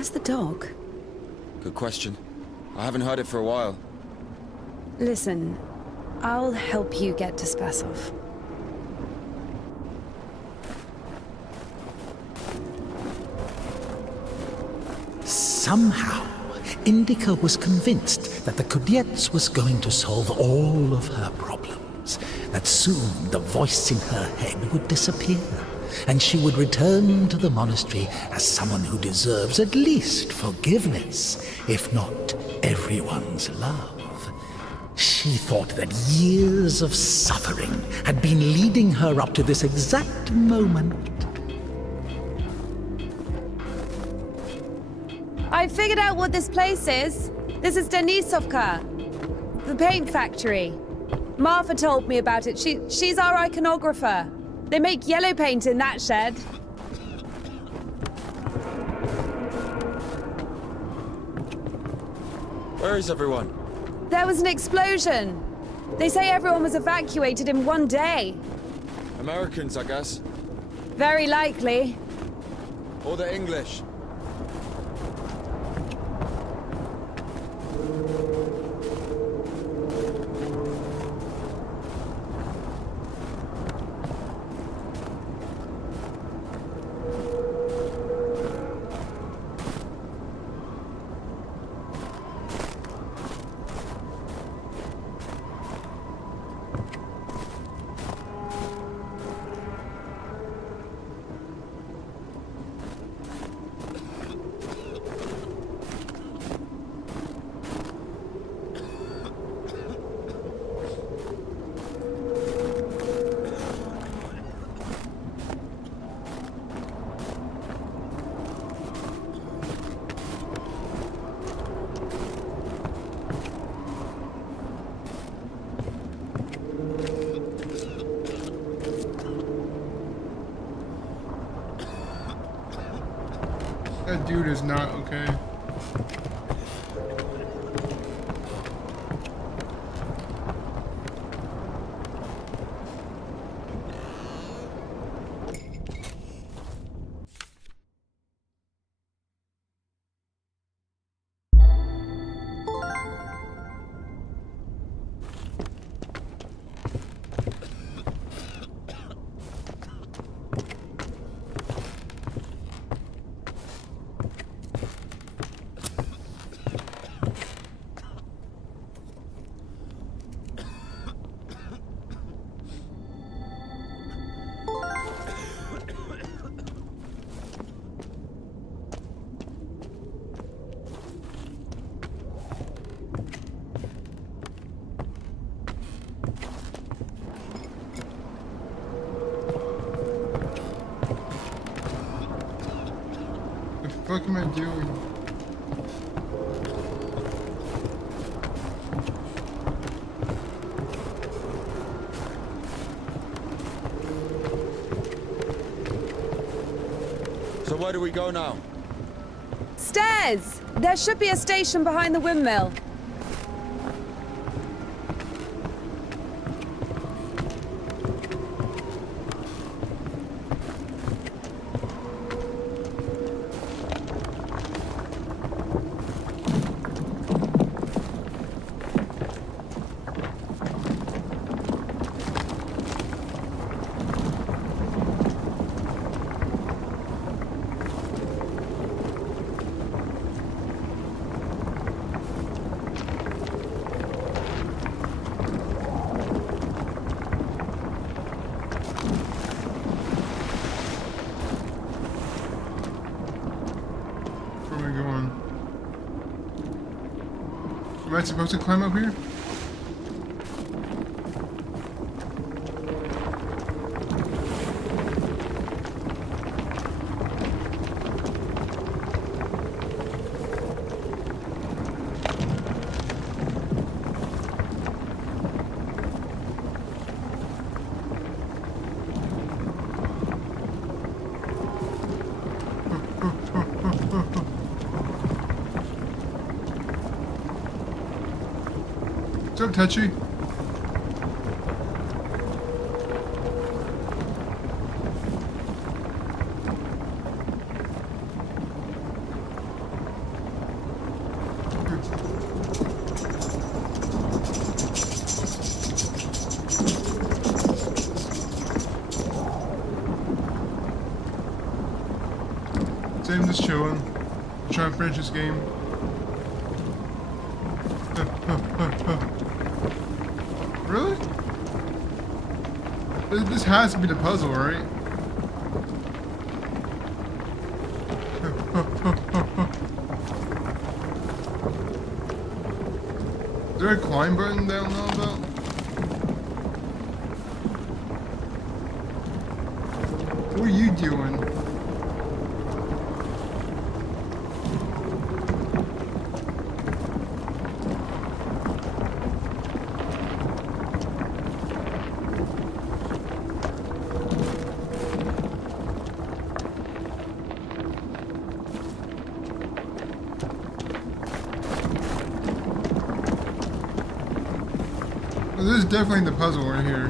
Where's the dog? Good question. I haven't heard it for a while. Listen, I'll help you get to Spasov. Somehow, Indica was convinced that the Kudets was going to solve all of her problems, that soon the voice in her head would disappear, and she would return to the monastery as someone who deserves at least forgiveness, if not everyone's love. She thought that years of suffering had been leading her up to this exact moment. I figured out what this place is. This is Denisovka, the paint factory. Marfa told me about it. She's our iconographer. They make yellow paint in that shed. Where is everyone? There was an explosion. They say everyone was evacuated in one day. Americans, I guess. Very likely. Or the English. That dude is not okay. What am I doing? So where do we go now? Stairs! There should be a station behind the windmill. Where am I going? Am I supposed to climb up here? What's up, Touchy? Same, just chilling. Trying to finish this game. Really? This has to be the puzzle, right? Is there a climb button that I don't know about? What are you doing? Well, this is definitely the puzzle right here.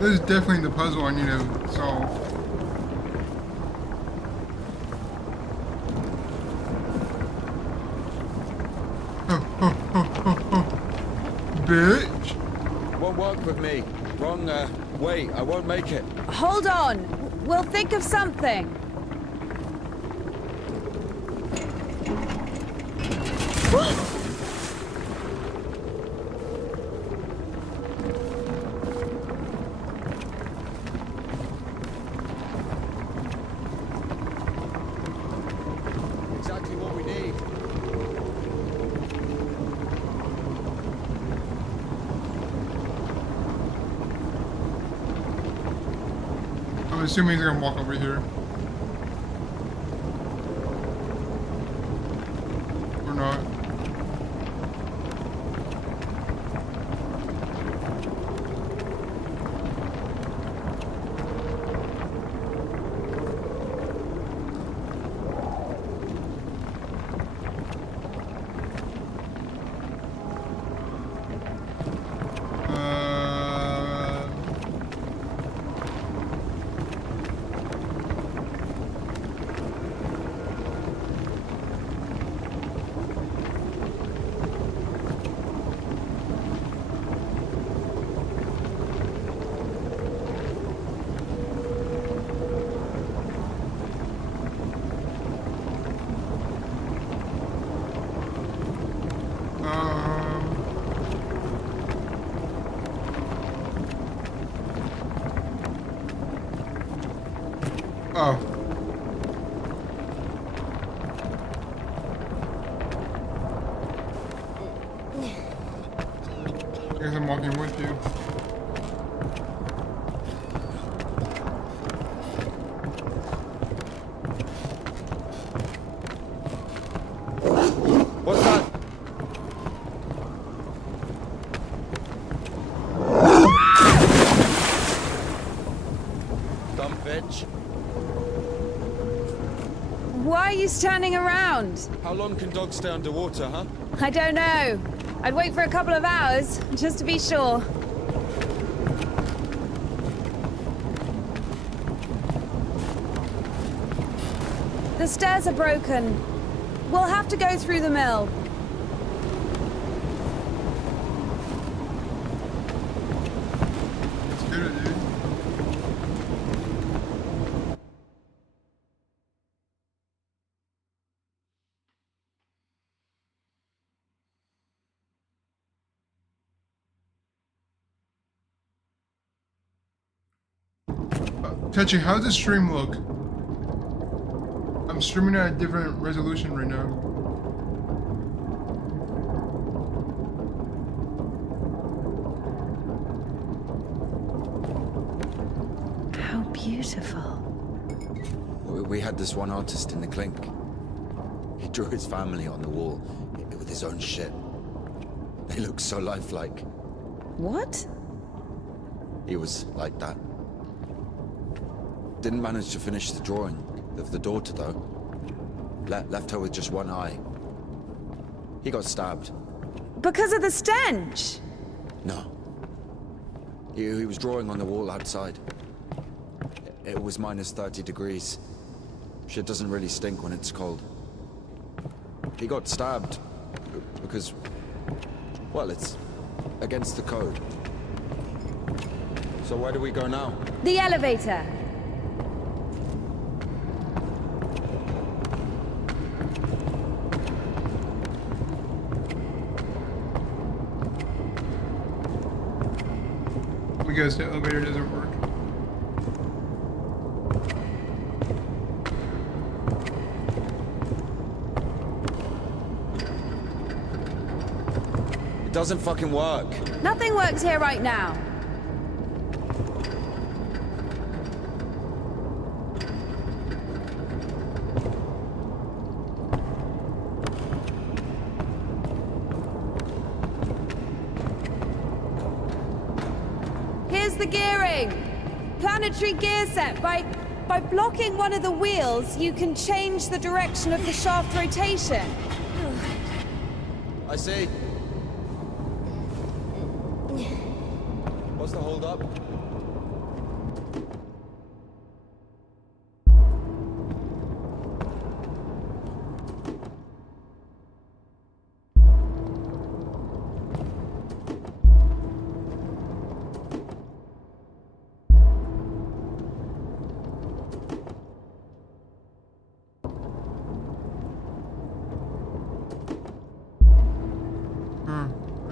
This is definitely the puzzle I need to solve. Bitch! Won't work with me. Wrong, way. I won't make it. Hold on. We'll think of something. Exactly what we need. I'm assuming he's gonna walk over here. Or not. Oh. I guess I'm walking with you. What's that? Dumb bitch. Why are you standing around? How long can dogs stay underwater, huh? I don't know. I'd wait for a couple of hours, just to be sure. The stairs are broken. We'll have to go through the mill. Let's get it, dude. Techi, how's the stream look? I'm streaming at a different resolution right now. How beautiful. We had this one artist in the clink. He drew his family on the wall with his own shit. They look so lifelike. What? He was like that. Didn't manage to finish the drawing of the daughter, though. Left her with just one eye. He got stabbed. Because of the stench? No. He was drawing on the wall outside. It was minus 30 degrees. Shit doesn't really stink when it's cold. He got stabbed because, well, it's against the code. So where do we go now? The elevator. because the elevator doesn't work. It doesn't fucking work. Nothing works here right now. Here's the gearing. Planetary gear set. By blocking one of the wheels, you can change the direction of the shaft rotation. I see. What's the hold up?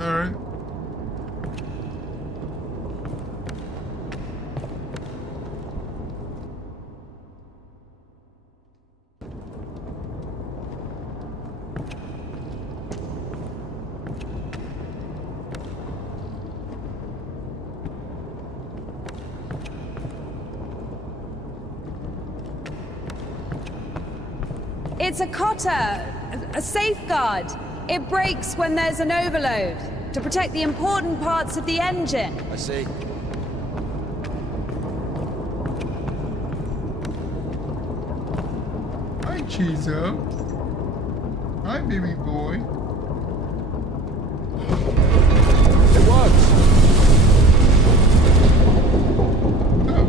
Alright. It's a cotter, a safeguard. It breaks when there's an overload, to protect the important parts of the engine. I see. Hi, Chizo. Hi, baby boy. It works! Oh.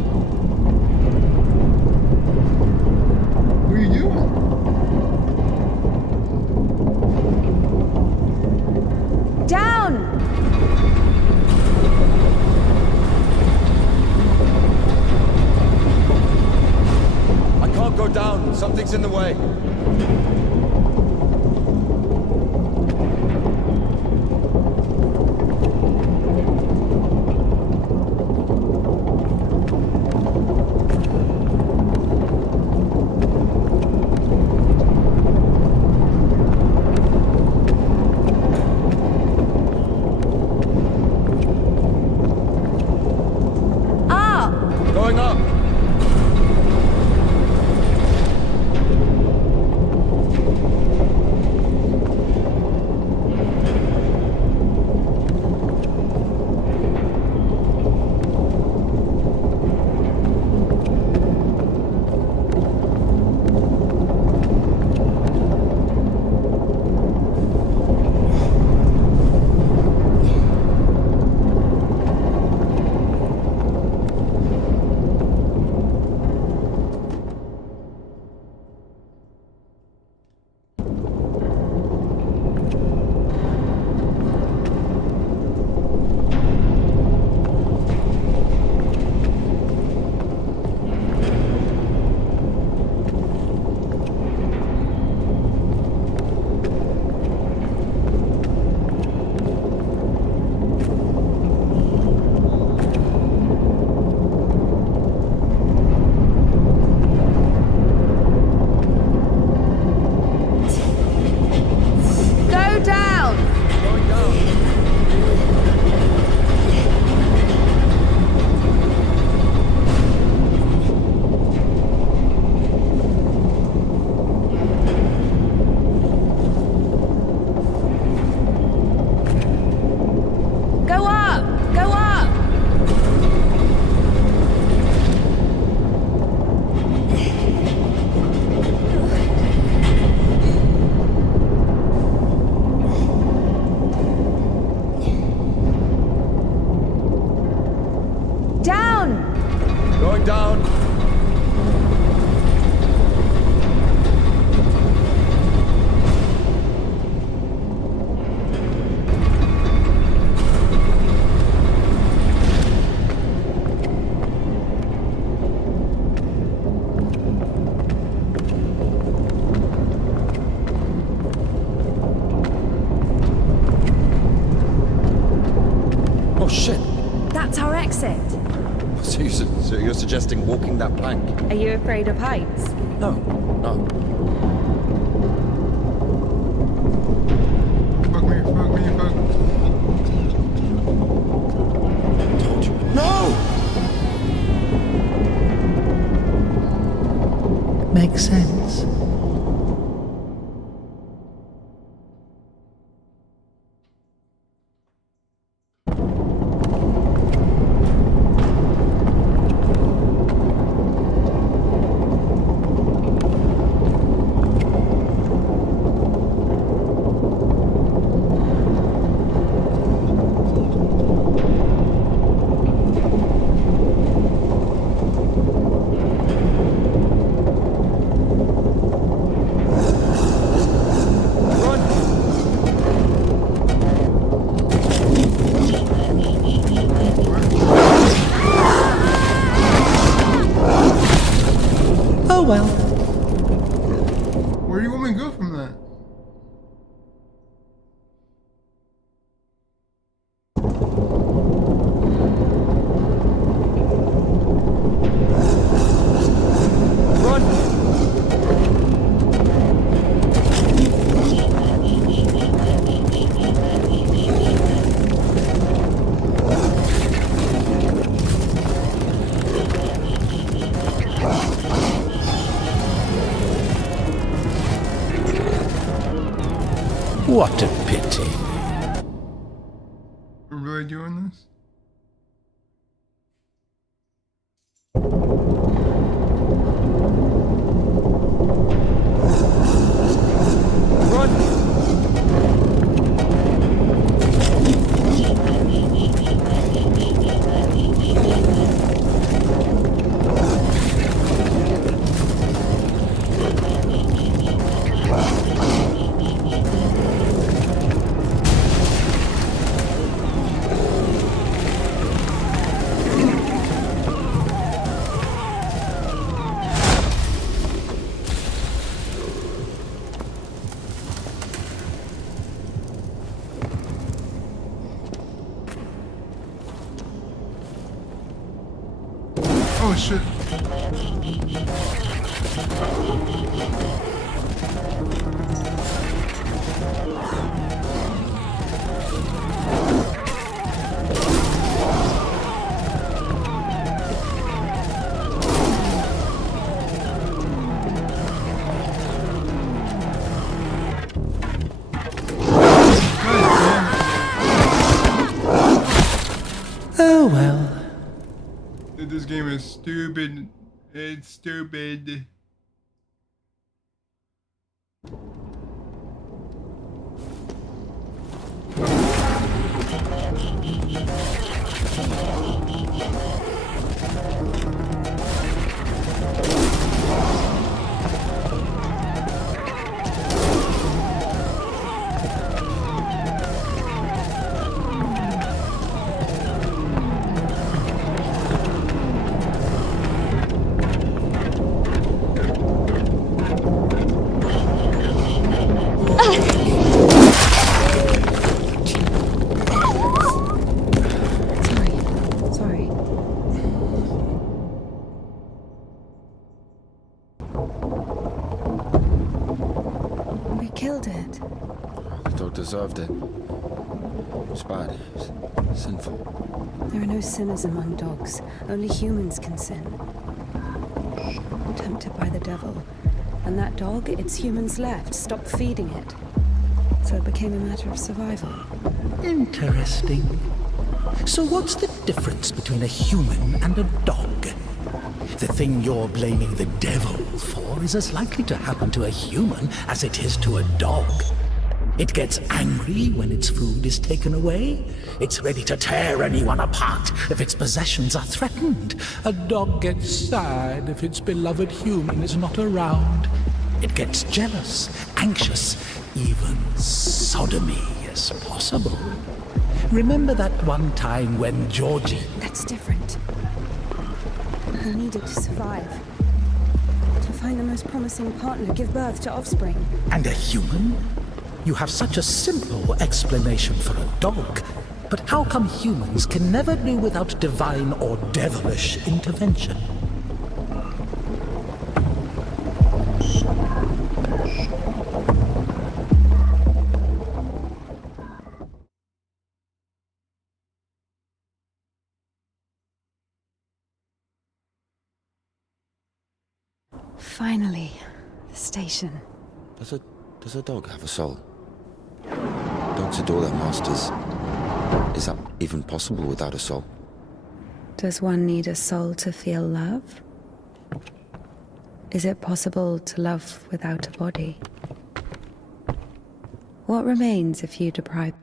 What are you doing? Down! I can't go down. Something's in the way. Ah! Going up. Go down! Going down. Go up! Go up! Down! Going down. Oh shit. That's our exit. imagine walking that plank. Are you afraid of heights? No, no. Fuck me, fuck me, fuck me. Told you. No! Makes sense. Oh well. Where do you want me to go from that? What a pity. We're really doing this? Oh shit. Oh well. This game is stupid. It's stupid. Sorry. We killed it. The dog deserved it. It was bad. It was sinful. There are no sinners among dogs. Only humans can sin. Tempted by the devil. And that dog, its humans left, stopped feeding it. So it became a matter of survival. Interesting. So what's the difference between a human and a dog? The thing you're blaming the devil for is as likely to happen to a human as it is to a dog. It gets angry when its food is taken away. It's ready to tear anyone apart if its possessions are threatened. A dog gets sad if its beloved human is not around. It gets jealous, anxious, even sodomy is possible. Remember that one time when Georgie... That's different. I needed to survive. To find the most promising partner, give birth to offspring. And a human? You have such a simple explanation for a dog. But how come humans can never do without divine or devilish intervention? Finally, the station. Does a dog have a soul? Dogs adore their masters. Is that even possible without a soul? Does one need a soul to feel love? Is it possible to love without a body? What remains if you deprive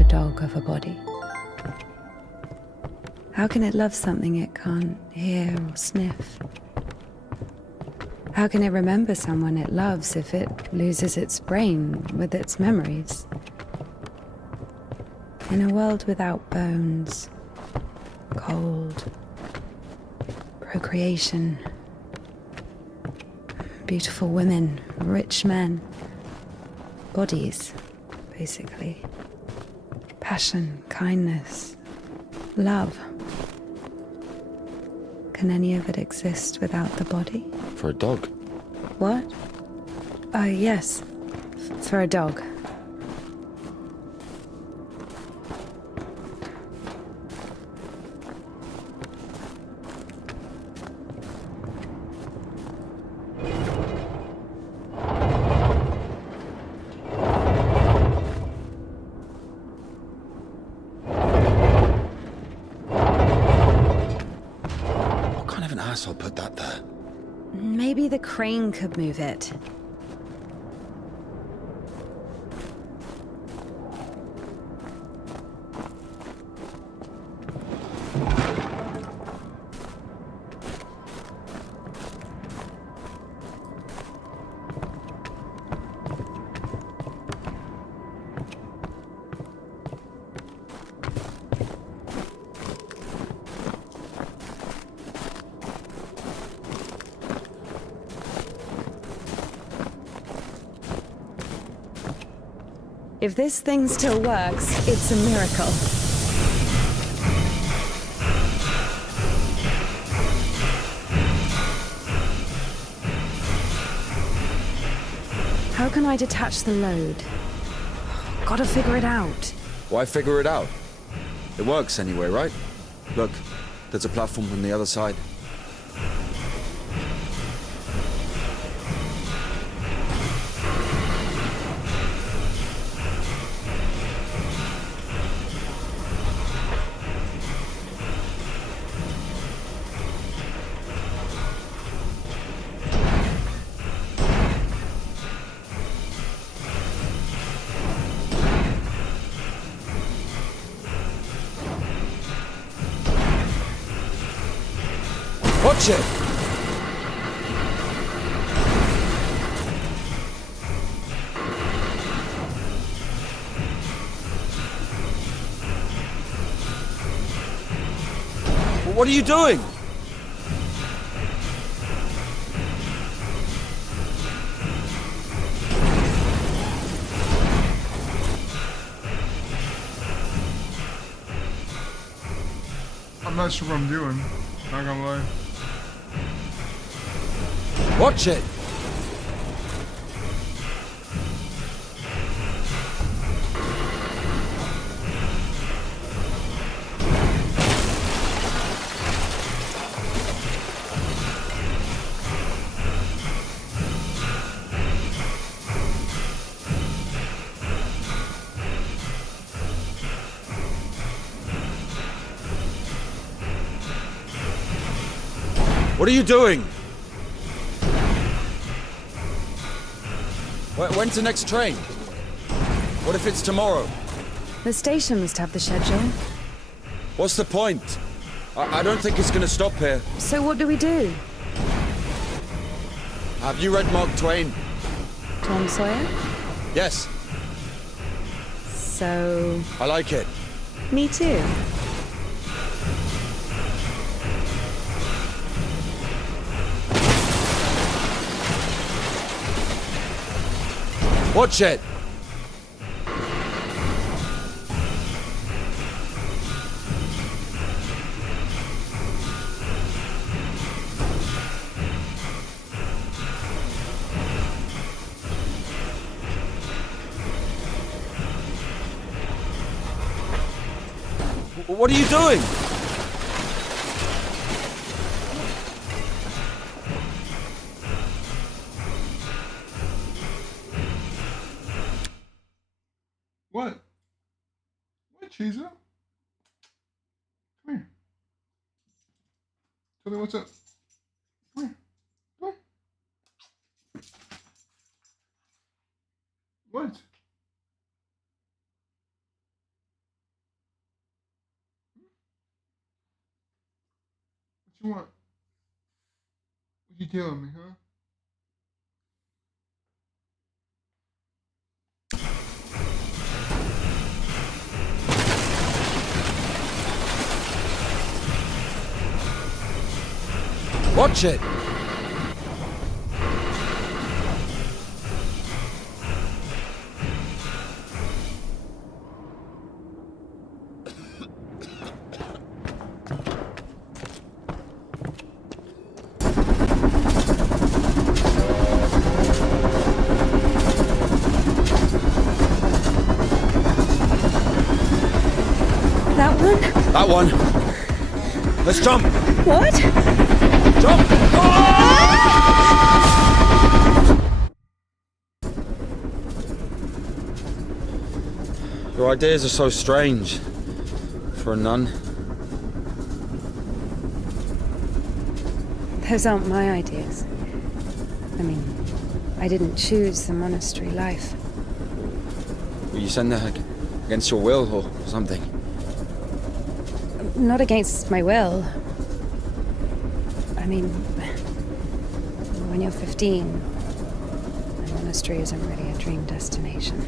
a dog of a body? How can it love something it can't hear or sniff? How can it remember someone it loves if it loses its brain with its memories? In a world without bones, cold, procreation, beautiful women, rich men, bodies, basically. Passion, kindness, love. Can any of it exist without the body? For a dog? What? Yes. For a dog. What kind of an asshole put that there? Maybe the crane could move it. If this thing still works, it's a miracle. How can I detach the load? Gotta figure it out. Why figure it out? It works anyway, right? Look, there's a platform from the other side. Watch it! What are you doing? I'm not sure what I'm doing. Not gonna lie. Watch it! What are you doing? When's the next train? What if it's tomorrow? The station must have the schedule. What's the point? I don't think it's gonna stop here. So what do we do? Have you read Mark Twain? Tom Sawyer? Yes, So... I like it. me too. Watch it! What are you doing? What? What, Chizo? Come here. Tell me what's up. Come here. Come here. What? What you want? What you telling me, huh? Watch it! That one? That one. Let's jump! What? Jump! Your ideas are so strange for a nun. Those aren't my ideas. I mean, I didn't choose the monastery life. Will you send her against your will or something? Not against my will. I mean, when you're 15, the monastery isn't really a dream destination.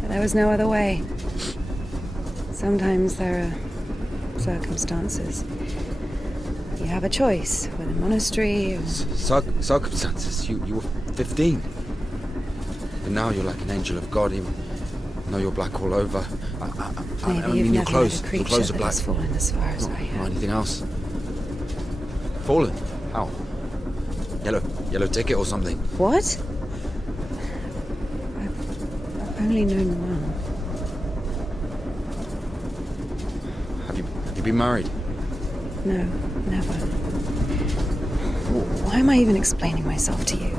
But there was no other way. Sometimes there are circumstances. You have a choice with a monastery or... Circumstances? You were 15. But now you're like an angel of God, even though you're black all over. I Maybe mean, you've your never clothes, met a your creature clothes are that black. has fallen as far as I Or have. anything else. Fallen? How? Yellow ticket or something? What? I've only known one. Have you been married? No, never. Why am I even explaining myself to you?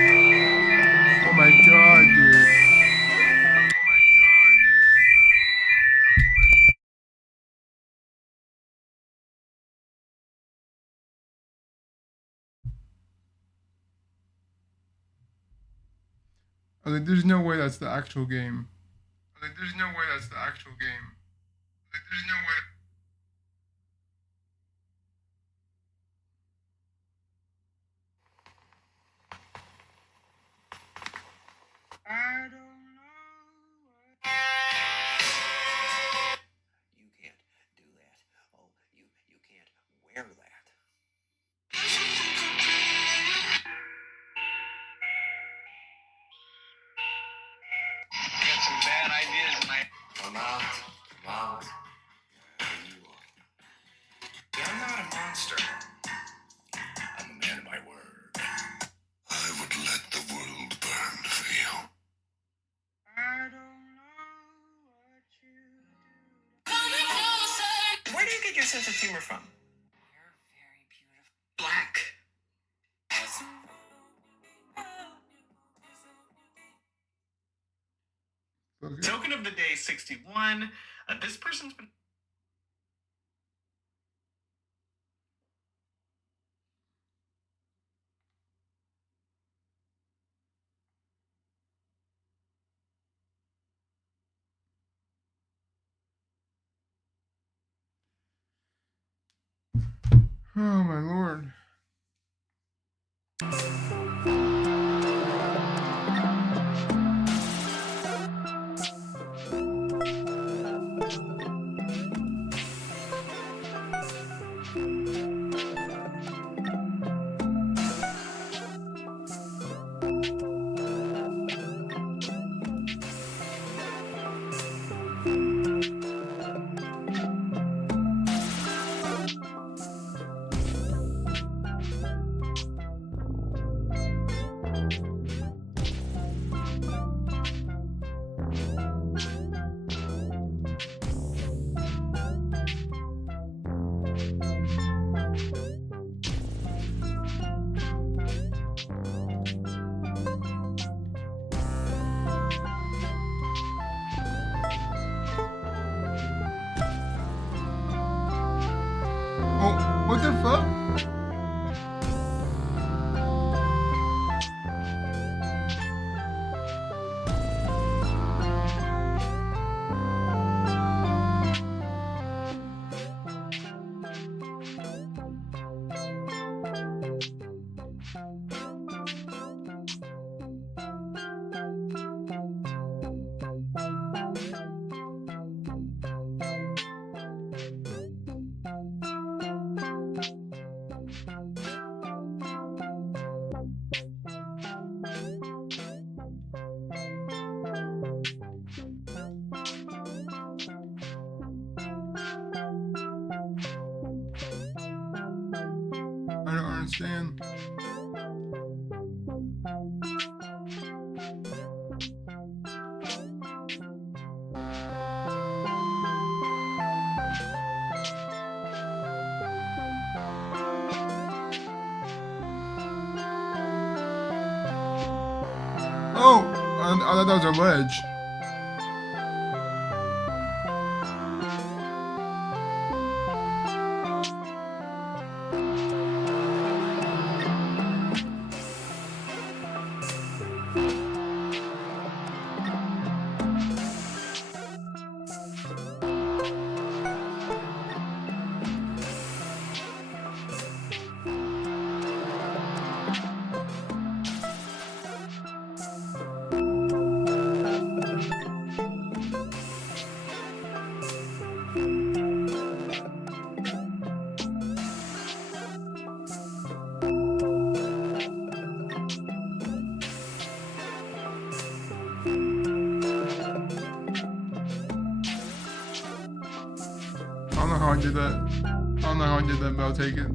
Oh my god, dude. Oh my god, dude. Like, there's no way that's the actual game. Like, there's no way that's the actual game. Like, there's no way. I don't know. You can't do that. Oh, you can't wear that. I got some bad ideas in my... Come out. Come out. There you are. I'm not a monster. I'm a man of my word. I would let the world burn for you. I don't know what you do. Where do you get your sense of humor from? You're very beautiful. Black. Okay. Token of the day 61. This person's been. Oh my lord. Oh, what the fuck? I don't understand. Oh, I thought that was a ledge. I don't know how I did that. I don't know how I did that, but I'll take it.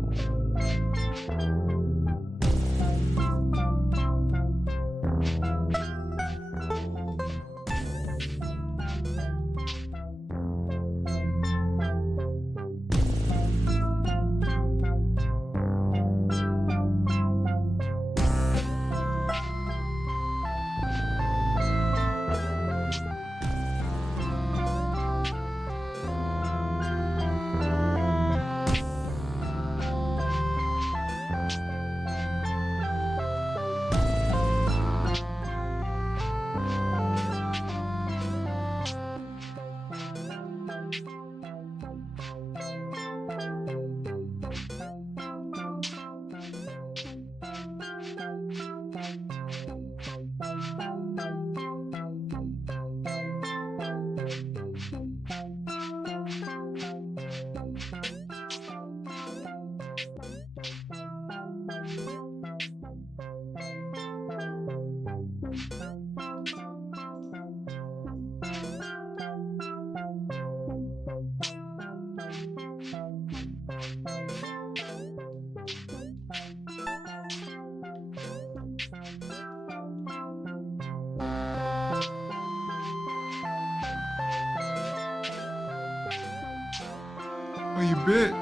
Oh, you bitch.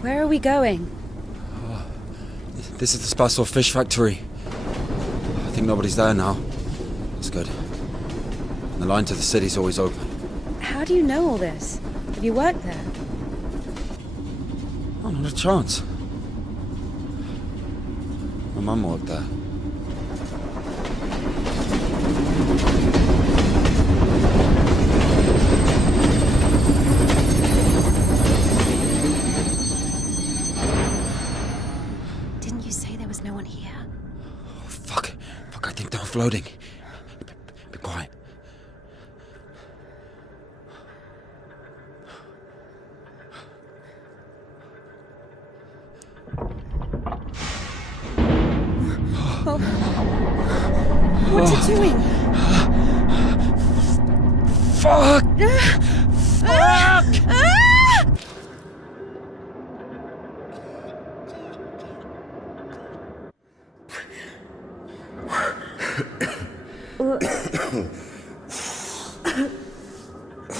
Where are we going? This is the Spasol fish factory. I think nobody's there now. That's good. And the line to the city's always open. How do you know all this? Have you worked there? Oh, not a chance. My mum worked there. Didn't you say there was no one here? Oh, fuck, I think they're floating. Be quiet. What's it doing? Fuck!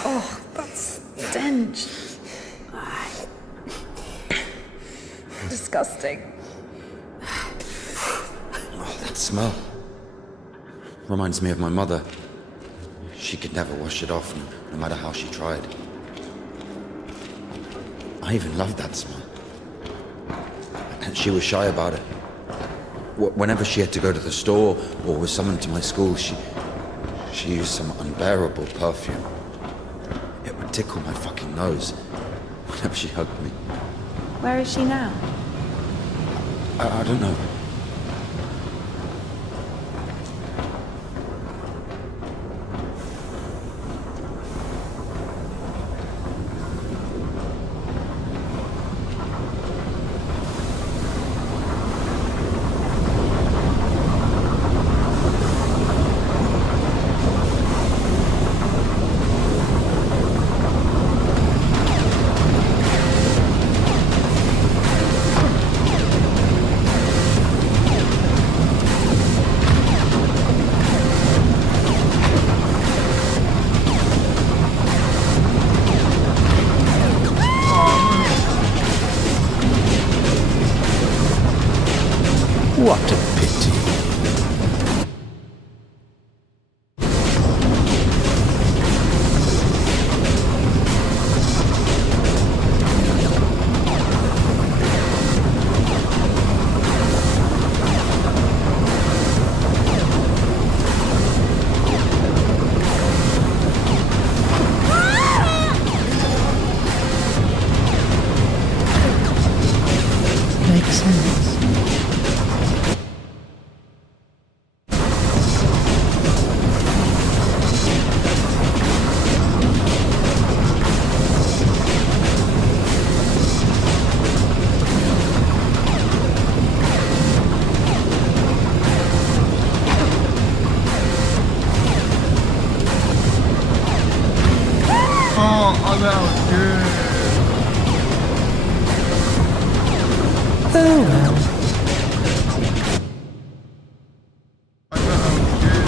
Oh, that's stench. Disgusting. Oh, that smell. Reminds me of my mother. She could never wash it off, no matter how she tried. I even loved that smell. And she was shy about it. Whenever she had to go to the store or was summoned to my school, she used some unbearable perfume. It would tickle my fucking nose whenever she hugged me. Where is she now? I don't know. What a pity. Makes sense. Oh, that was good. Oh well. I thought that was good.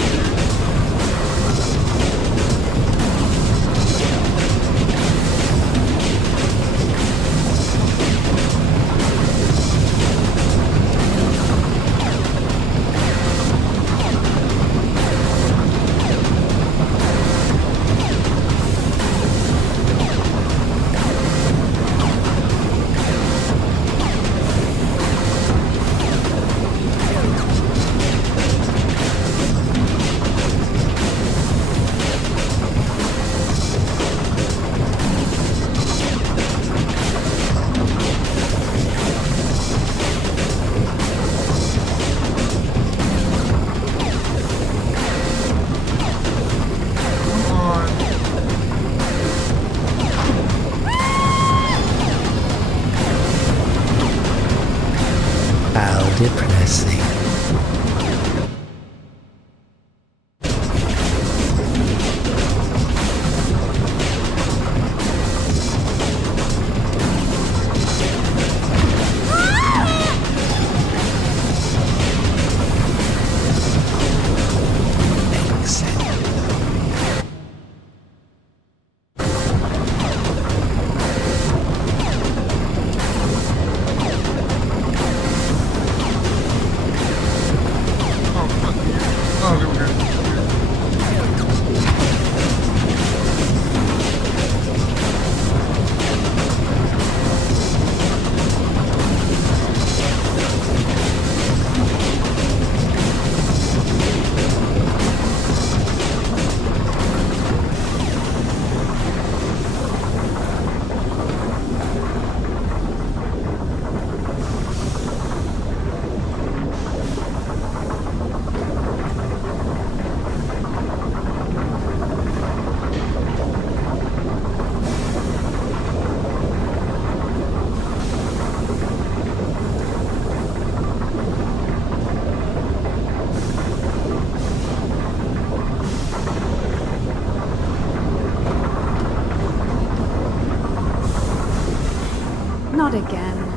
not again.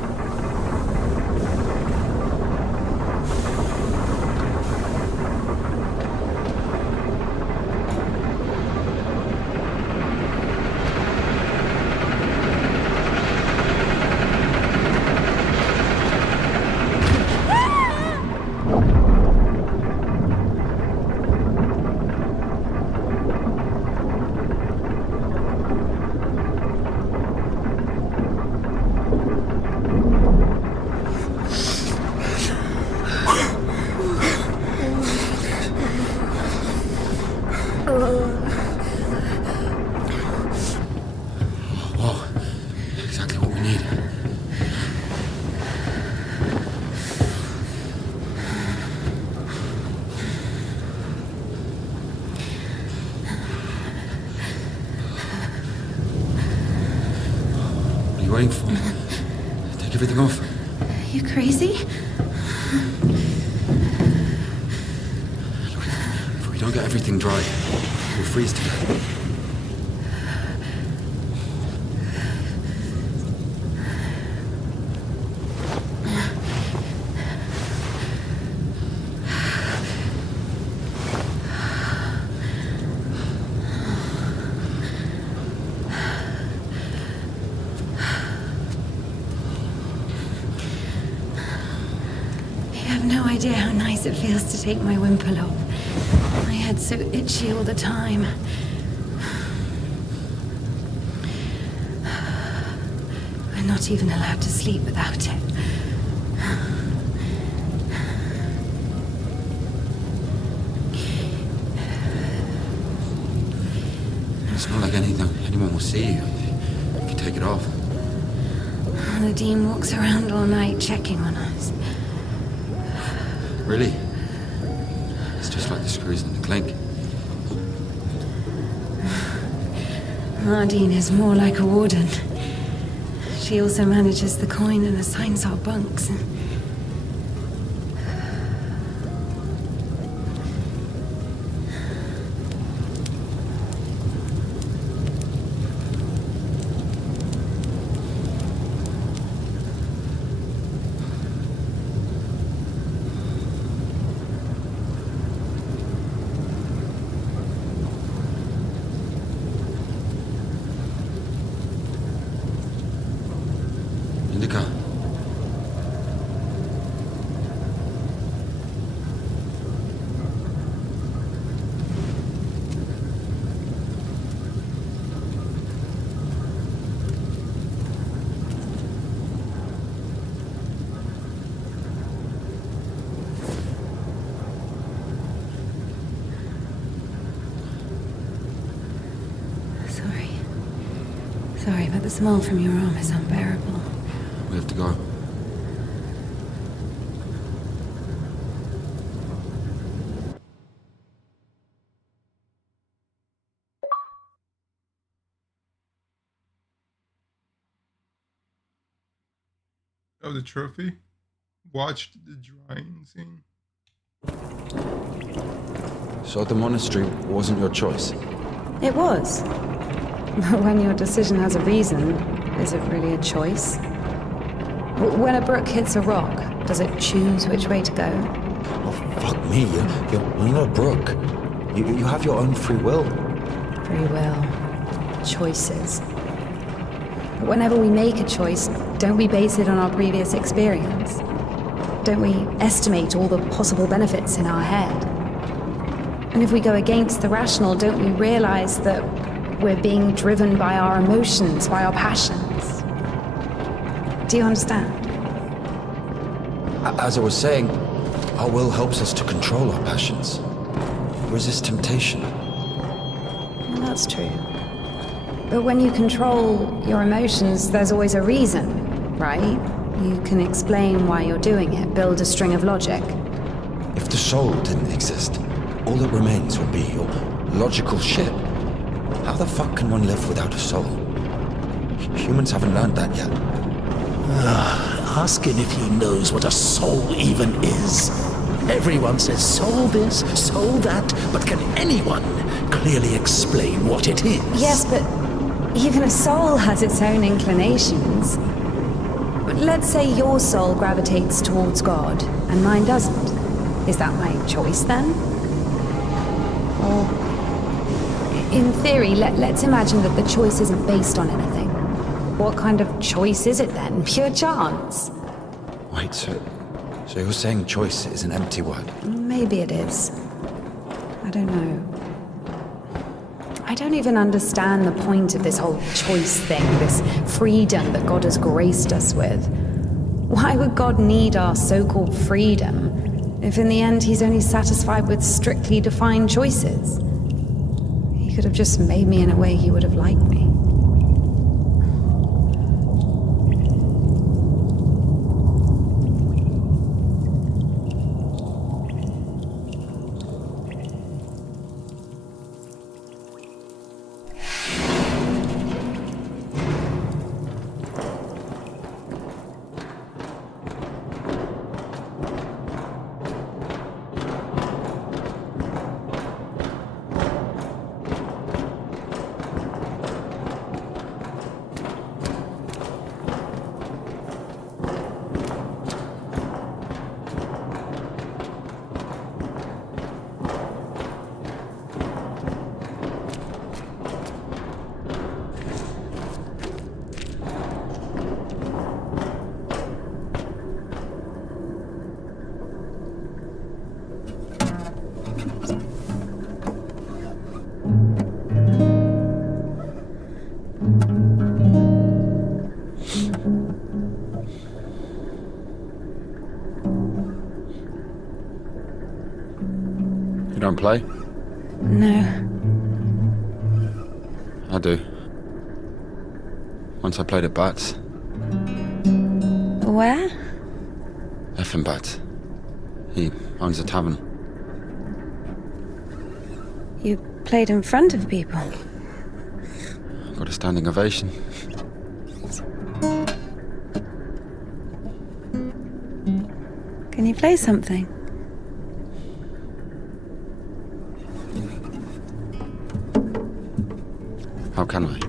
Whoa. Exactly what we need. What are you waiting for? Take everything off. You crazy? If we don't get everything dry, we'll freeze to death. You have no idea how nice it feels to take my wimple off. My head's so itchy all the time. I'm not even allowed to sleep without it. It's not like anyone will see you if you take it off. The Dean walks around all night checking on us. Really? It's just like the screws in the clink. Mardine is more like a warden. She also manages the coin and assigns our bunks. Indica. Sorry, but the smell from your arm is unbearable. We have to go. Oh, the trophy? Watched the drying scene. So the monastery wasn't your choice? It was. But when your decision has a reason, is it really a choice? When a brook hits a rock, does it choose which way to go? Oh, fuck me. You're not a brook. You have your own free will. Free will. Choices. But whenever we make a choice, don't we base it on our previous experience? Don't we estimate all the possible benefits in our head? And if we go against the rational, don't we realize that we're being driven by our emotions, by our passions? Do you understand? As I was saying, our will helps us to control our passions. Resist temptation. Well, that's true. But when you control your emotions, there's always a reason, right? You can explain why you're doing it, build a string of logic. If the soul didn't exist, all that remains would be your logical ship. How the fuck can one live without a soul? Humans haven't learned that yet. Ask him if he knows what a soul even is. Everyone says soul this, soul that, but can anyone clearly explain what it is? Yes, but even a soul has its own inclinations. let's say your soul gravitates towards God, and mine doesn't. Is that my choice then? Or, in theory, let's imagine that the choice isn't based on anything. What kind of choice is it then? Pure chance? Wait, so you're saying choice is an empty word? Maybe it is. I don't know. I don't even understand the point of this whole choice thing, this freedom that God has graced us with. Why would God need our so-called freedom if in the end he's only satisfied with strictly defined choices? He could have just made me in a way he would have liked me. You don't play? No. I do. Once I played at Bats. Where? Effin Bats. He owns a tavern. You played in front of people. Got a standing ovation. Can you play something? How can I?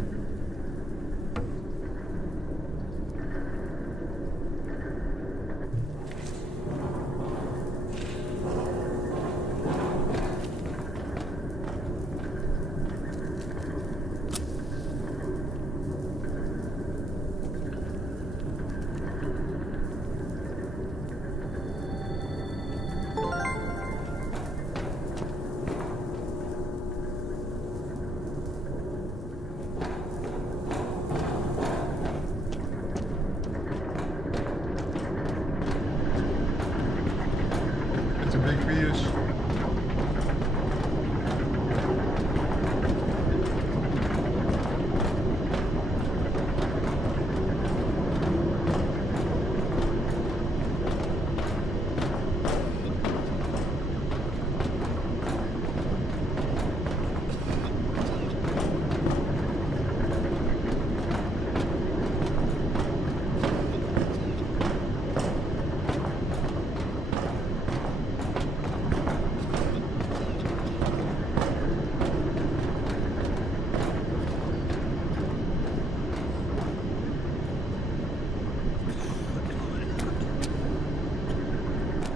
It's a big fish.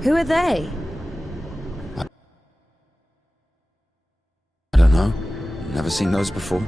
Who are they? I don't know. Never seen those before.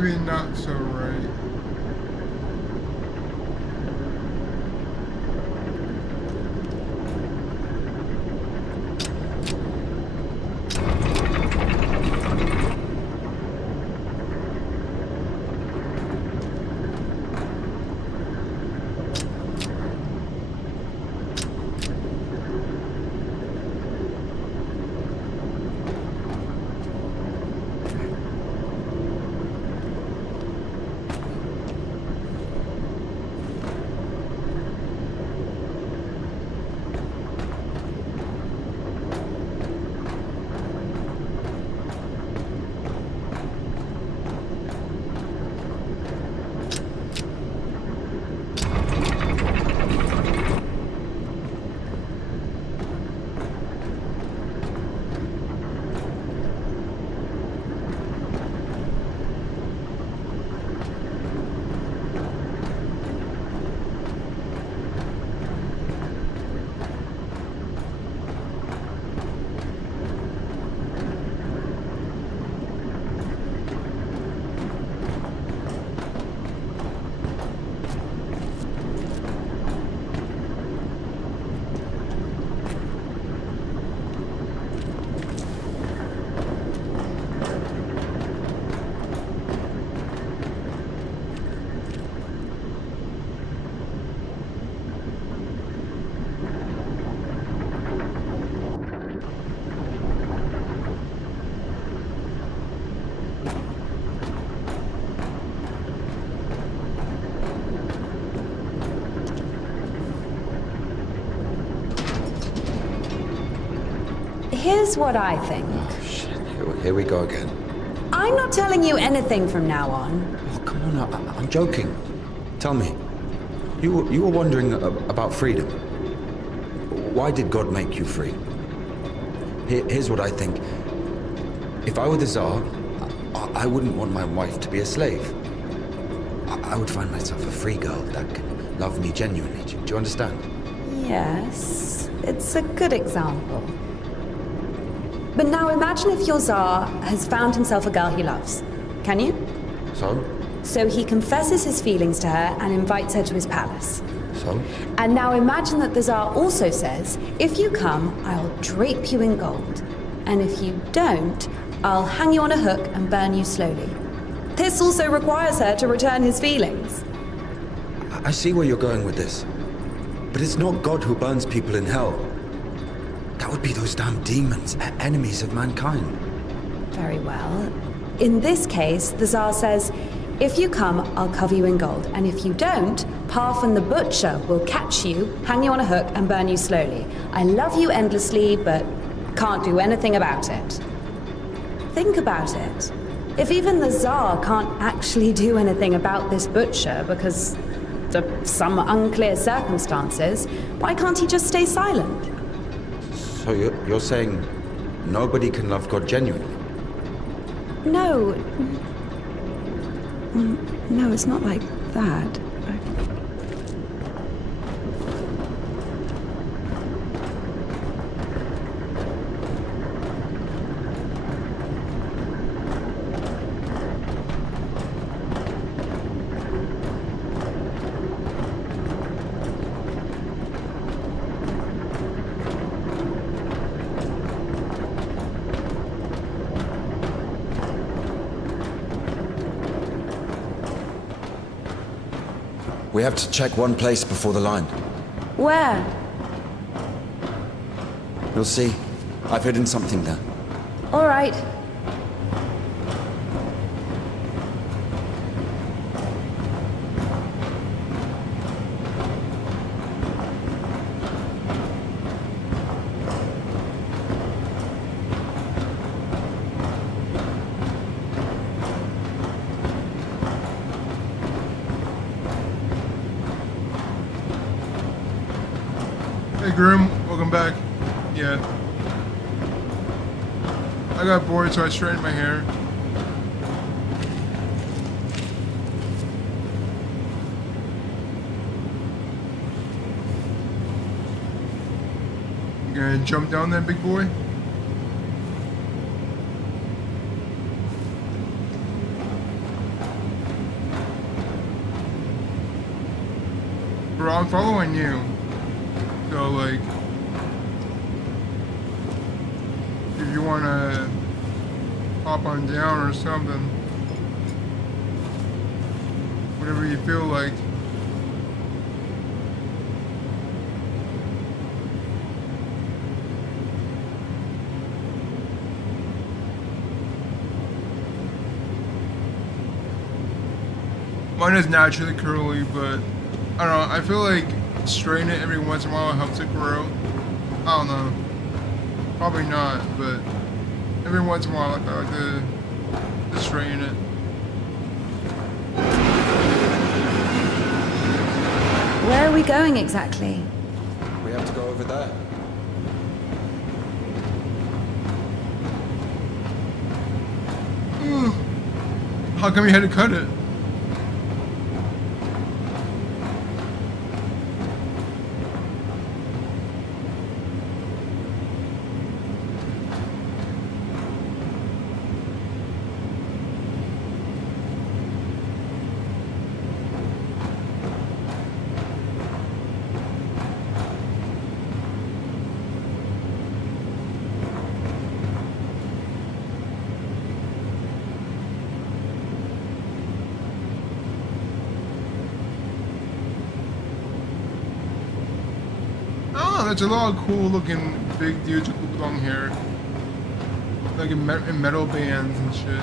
maybe not so right. Here's what I think. Shit, here we go again. I'm not telling you anything from now on. Oh, come on, I'm joking. Tell me, you were wondering about freedom. Why did God make you free? Here's what I think. If I were the Tsar, I wouldn't want my wife to be a slave. I would find myself a free girl that could love me genuinely. Do you understand? Yes, it's a good example. But now imagine if your Tsar has found himself a girl he loves. Can you? So? So he confesses his feelings to her and invites her to his palace. So? And now imagine that the Tsar also says, if you come, I'll drape you in gold. And if you don't, I'll hang you on a hook and burn you slowly. This also requires her to return his feelings. I see where you're going with this. But it's not God who burns people in hell. That would be those damn demons, enemies of mankind. Very well. In this case, the Tsar says, if you come, I'll cover you in gold. And if you don't, Parfin the Butcher will catch you, hang you on a hook, and burn you slowly. I love you endlessly, but can't do anything about it. Think about it. If even the Tsar can't actually do anything about this butcher because of some unclear circumstances, why can't he just stay silent? So you're saying nobody can love God genuinely? No. No, it's not like that. We have to check one place before the line. Where? You'll see. I've hidden something there. All right. Hey Grim, welcome back. Yeah. I got bored, so I straightened my hair. You gonna jump down there, big boy? Bro, I'm following you. So, like, if you wanna hop on down or something, whatever you feel like. Mine is naturally curly, but I don't know. I feel like straightening it every once in a while helps it grow. I don't know. Probably not, but every once in a while I like to straighten it. Where are we going exactly? We have to go over there. How come you had to cut it? Oh, there's a lot of cool looking big dudes with long hair. Like in metal bands and shit.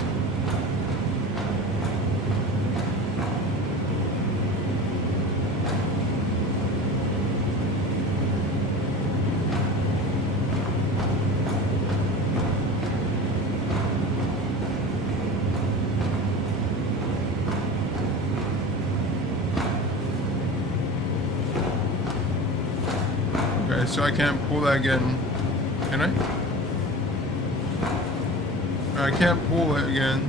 Okay, so I can't pull that again. Can I? I can't pull it again.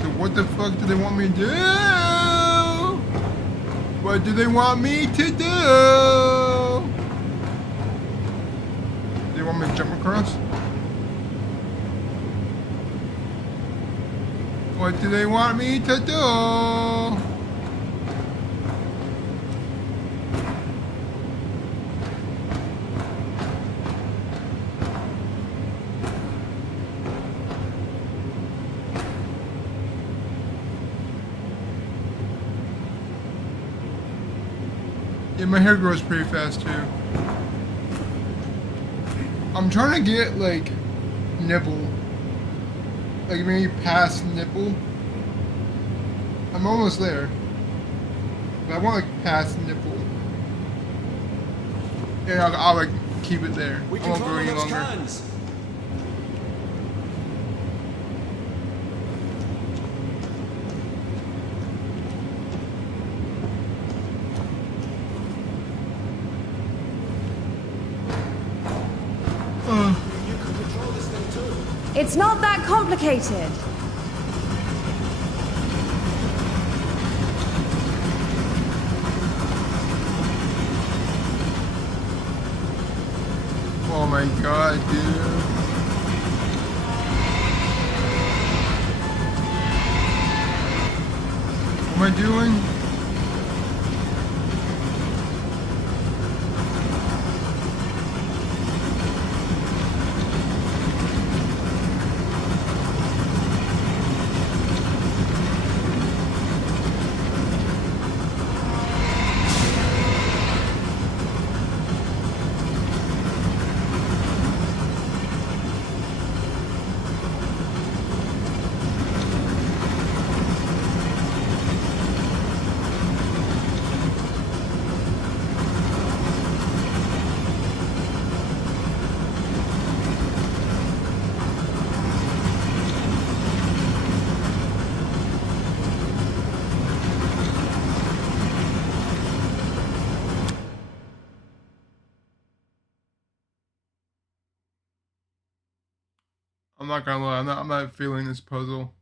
So what the fuck do they want me to do? What do they want me to do? They want me to jump across? What do they want me to do? Yeah, my hair grows pretty fast too. I'm trying to get like nipple. Like maybe past nipple. I'm almost there. But I want like past nipple. And I'll like keep it there. I won't go any longer. It's not that complicated. Oh my god, dude. What am I doing? I'm not gonna lie, I'm not feeling this puzzle.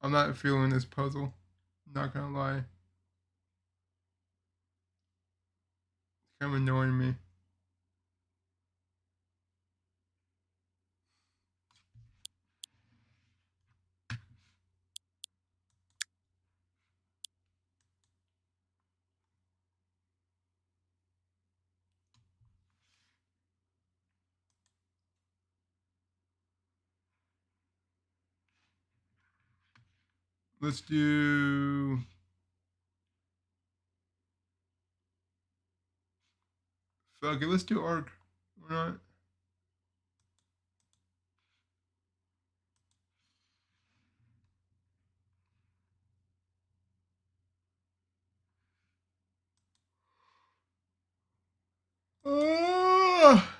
I'm not feeling this puzzle. I'm not gonna lie. It's kind of annoying me. Let's do. Fuck it, let's do arc. Why not? Ah!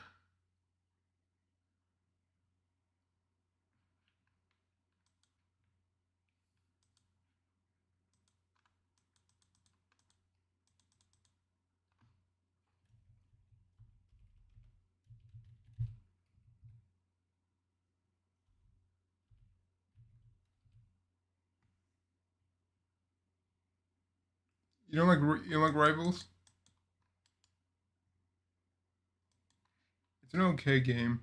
You don't like Rivals? It's an okay game.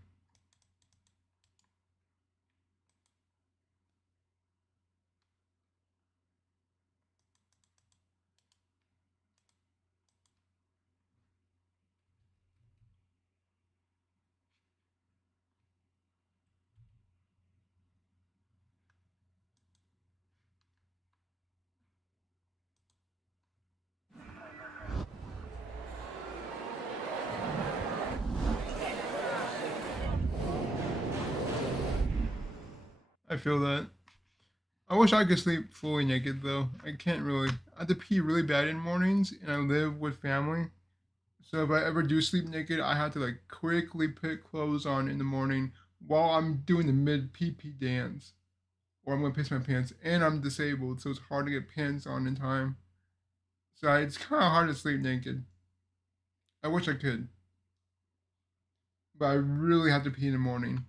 I feel that. I wish I could sleep fully naked though. I can't really. I have to pee really bad in mornings, and I live with family. So if I ever do sleep naked, I have to like quickly put clothes on in the morning while I'm doing the mid pee dance, or I'm gonna piss my pants. And I'm disabled, so it's hard to get pants on in time. So it's kind of hard to sleep naked. I wish I could, but I really have to pee in the morning.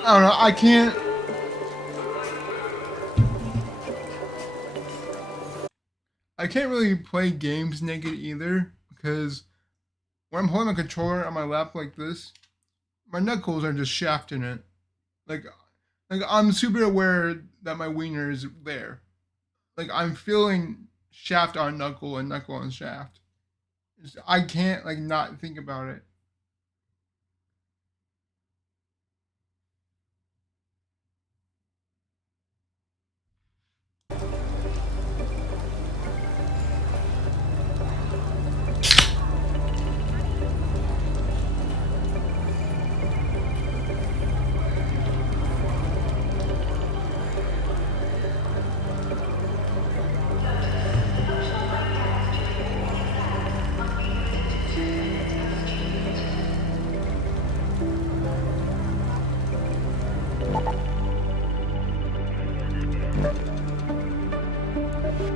I don't know. I can't. I can't really play games naked either because when I'm holding a controller on my lap like this, my knuckles are just shafting it. Like I'm super aware that my wiener is there. Like I'm feeling shaft on knuckle and knuckle on shaft. I can't like not think about it.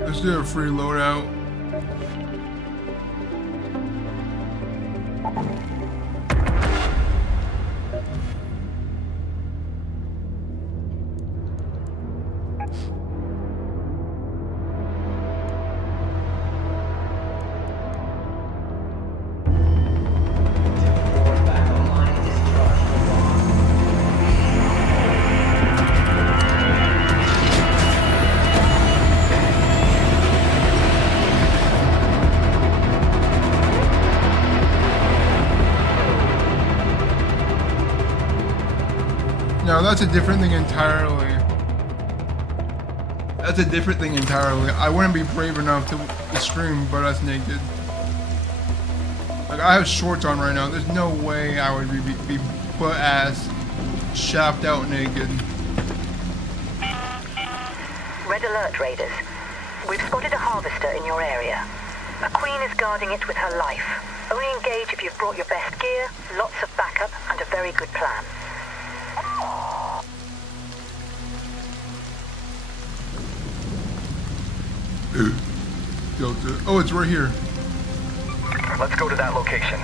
Let's do a free loadout. No, that's a different thing entirely. That's a different thing entirely. I wouldn't be brave enough to stream butt ass naked. Like I have shorts on right now. There's no way I would be butt ass shaft out naked. Red alert, Raiders. We've spotted a harvester in your area. A queen is guarding it with her life. Only engage if you've brought your best gear, lots of backup, and a very good plan. Delta. Oh, it's right here. Let's go to that location.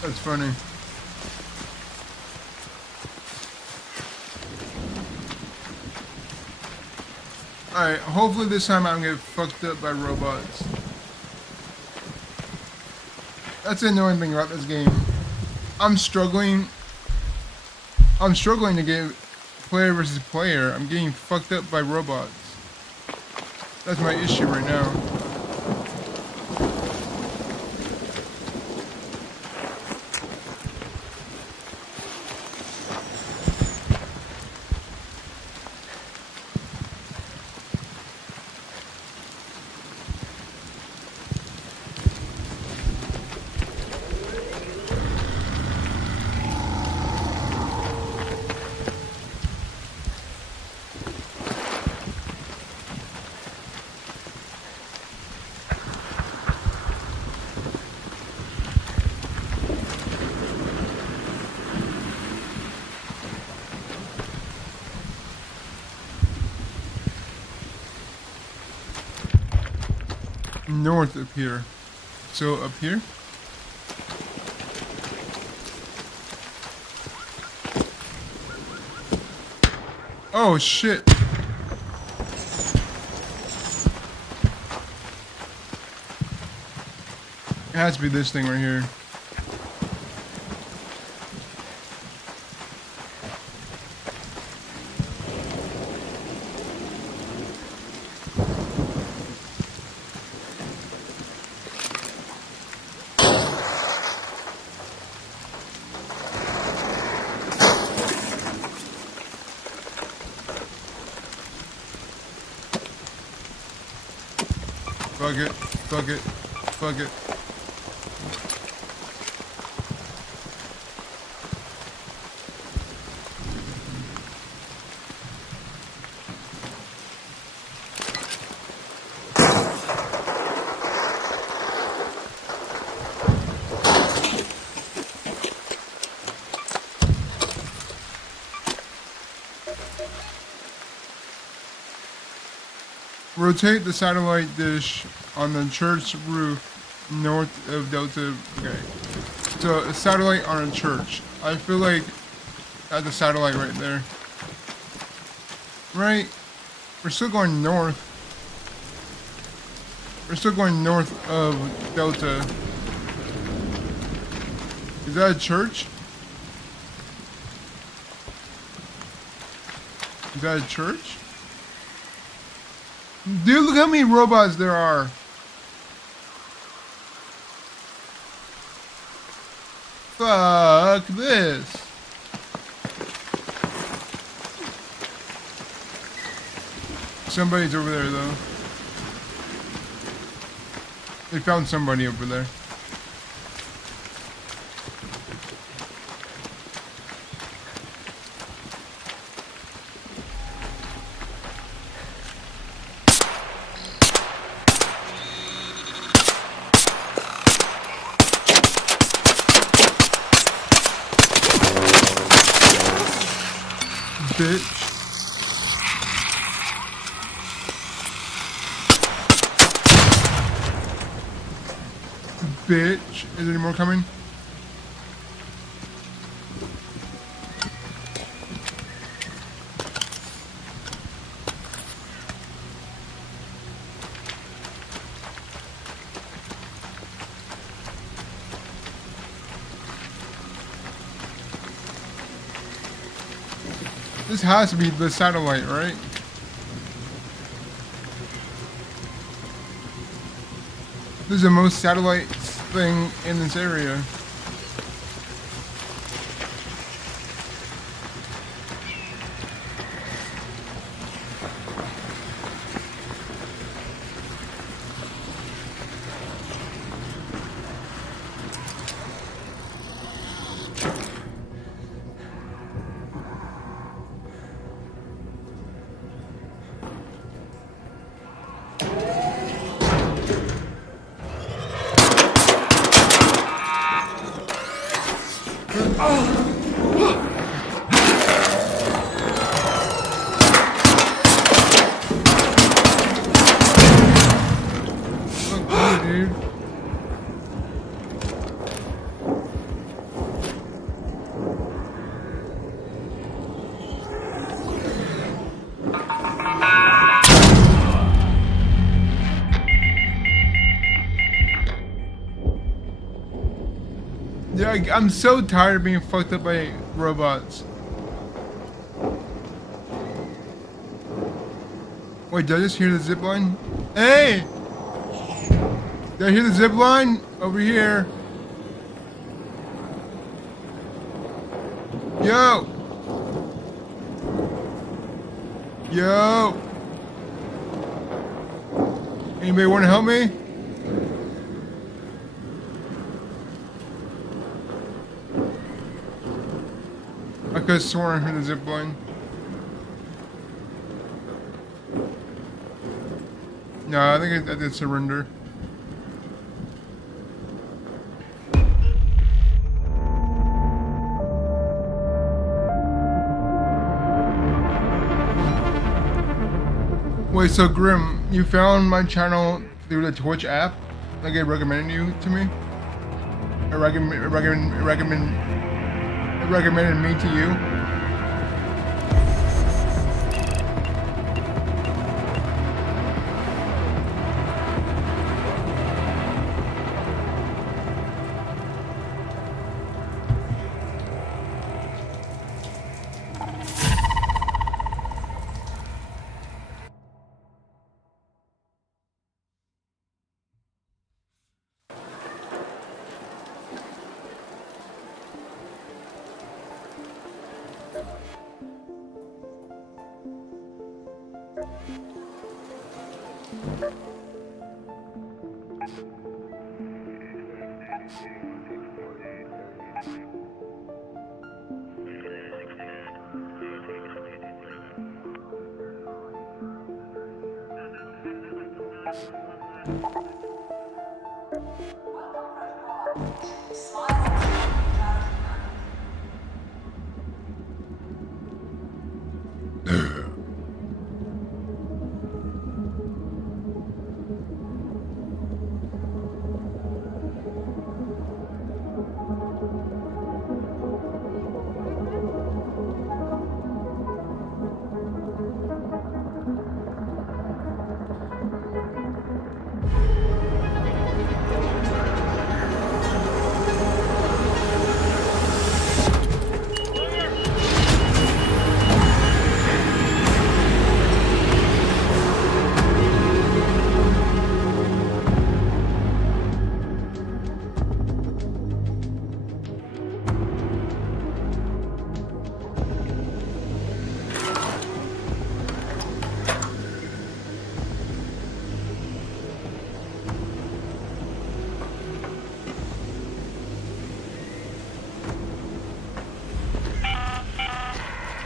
That's funny. Alright, hopefully this time I don't get fucked up by robots. That's the annoying thing about this game. I'm struggling to get player versus player. I'm getting fucked up by robots. That's my issue right now. North up here. So up here? Oh shit. It has to be this thing right here. Fuck it, fuck it, fuck it. Rotate the satellite dish on the church roof north of Delta. Okay. So a satellite on a church. I feel like that's a satellite right there. Right? We're still going north. We're still going north of Delta. Is that a church? Is that a church? Dude, look how many robots there are. Fuck this. Somebody's over there, though. They found somebody over there. Bitch. Bitch. Is there any more coming? This has to be the satellite, right? This is the most satellite thing in this area. I'm so tired of being fucked up by robots. Wait, did I just hear the zip line? Hey! Did I hear the zip line? Over here. Yo! Yo! Anybody want to help me? I could have sworn I heard the zip line. No, I think I did surrender. Wait, so Grim, you found my channel through the Twitch app? Like it recommended you to me? It recommended me to you?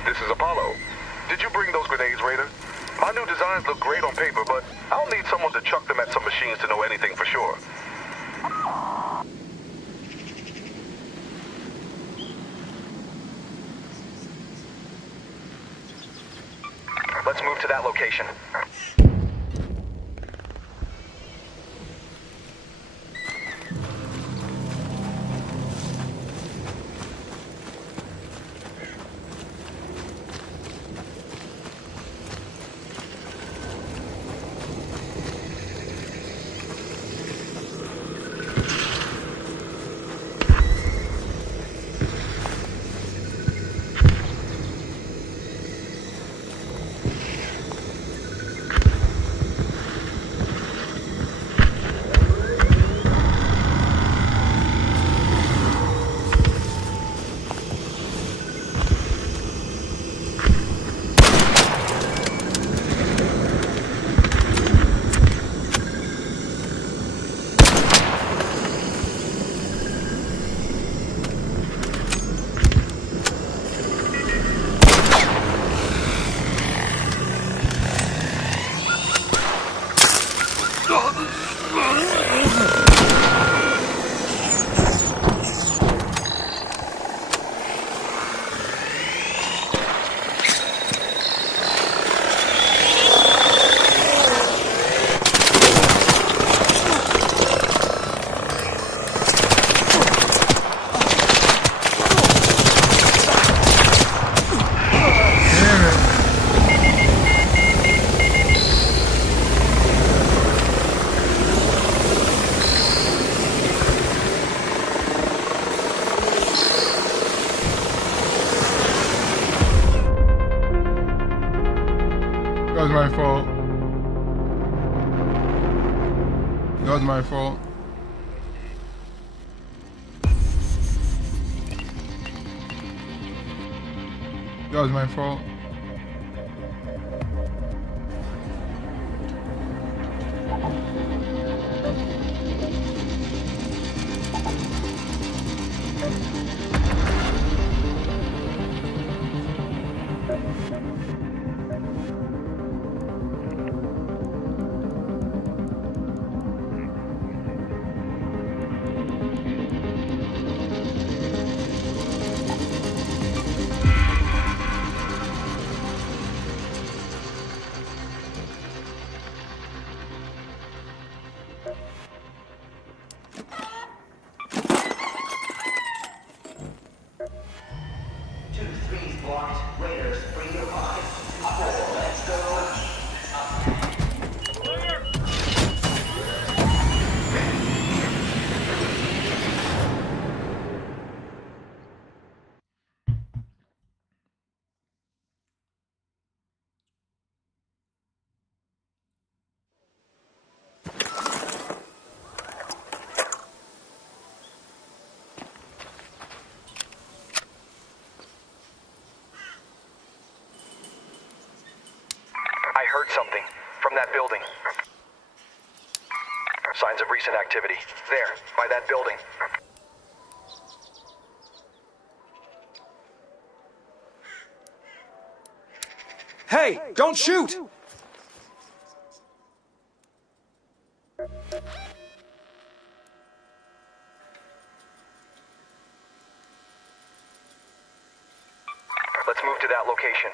This is Apollo. Did you bring those grenades, Raider? My new designs look great on paper, but I'll need someone to chuck them at some machines to know anything for sure. Let's move to that location. That was my fault. That was my fault. I heard something from that building. Signs of recent activity. There, by that building. Hey, don't shoot! Let's move to that location.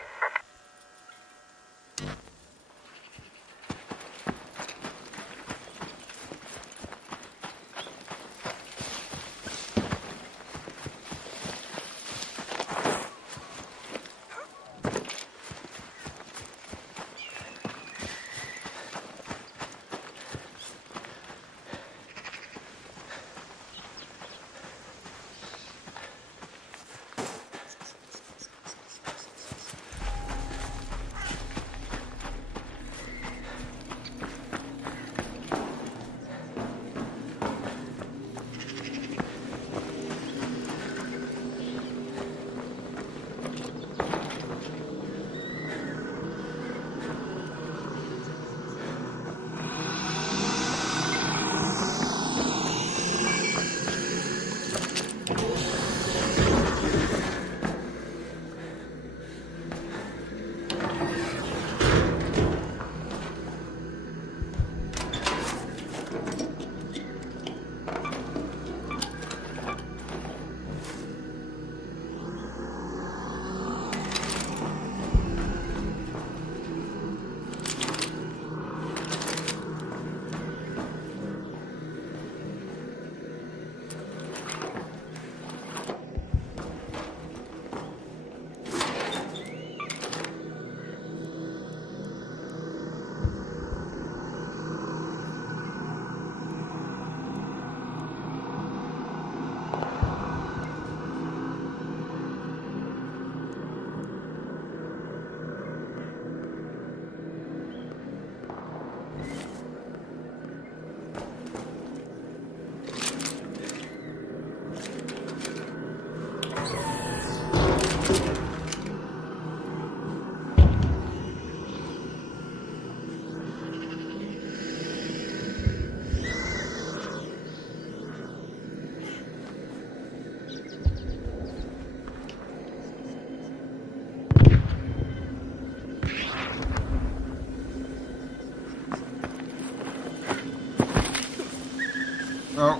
Oh,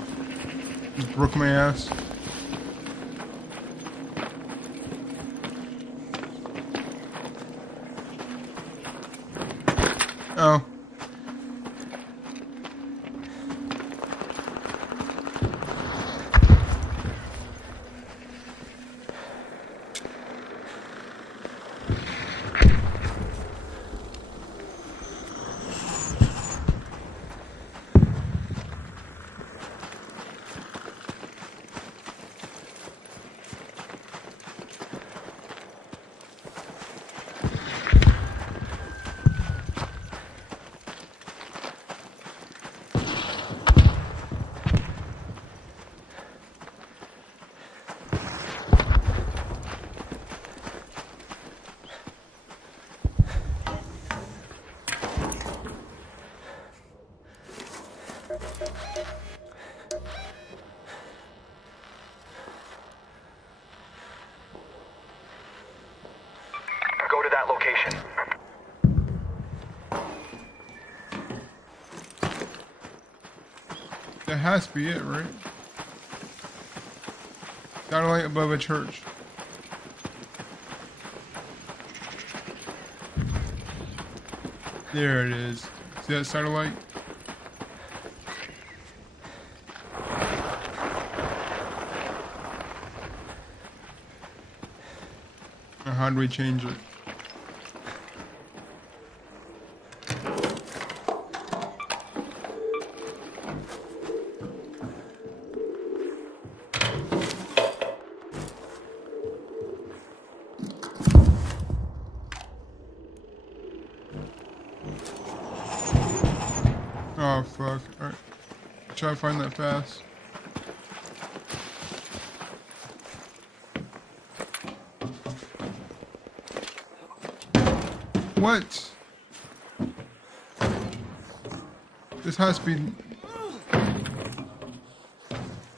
just broke my ass. Oh. That has to be it, right? Satellite above a church. There it is. See that satellite? Or how do we change it? Oh fuck. Alright. Try to find that fast. What? This has to be.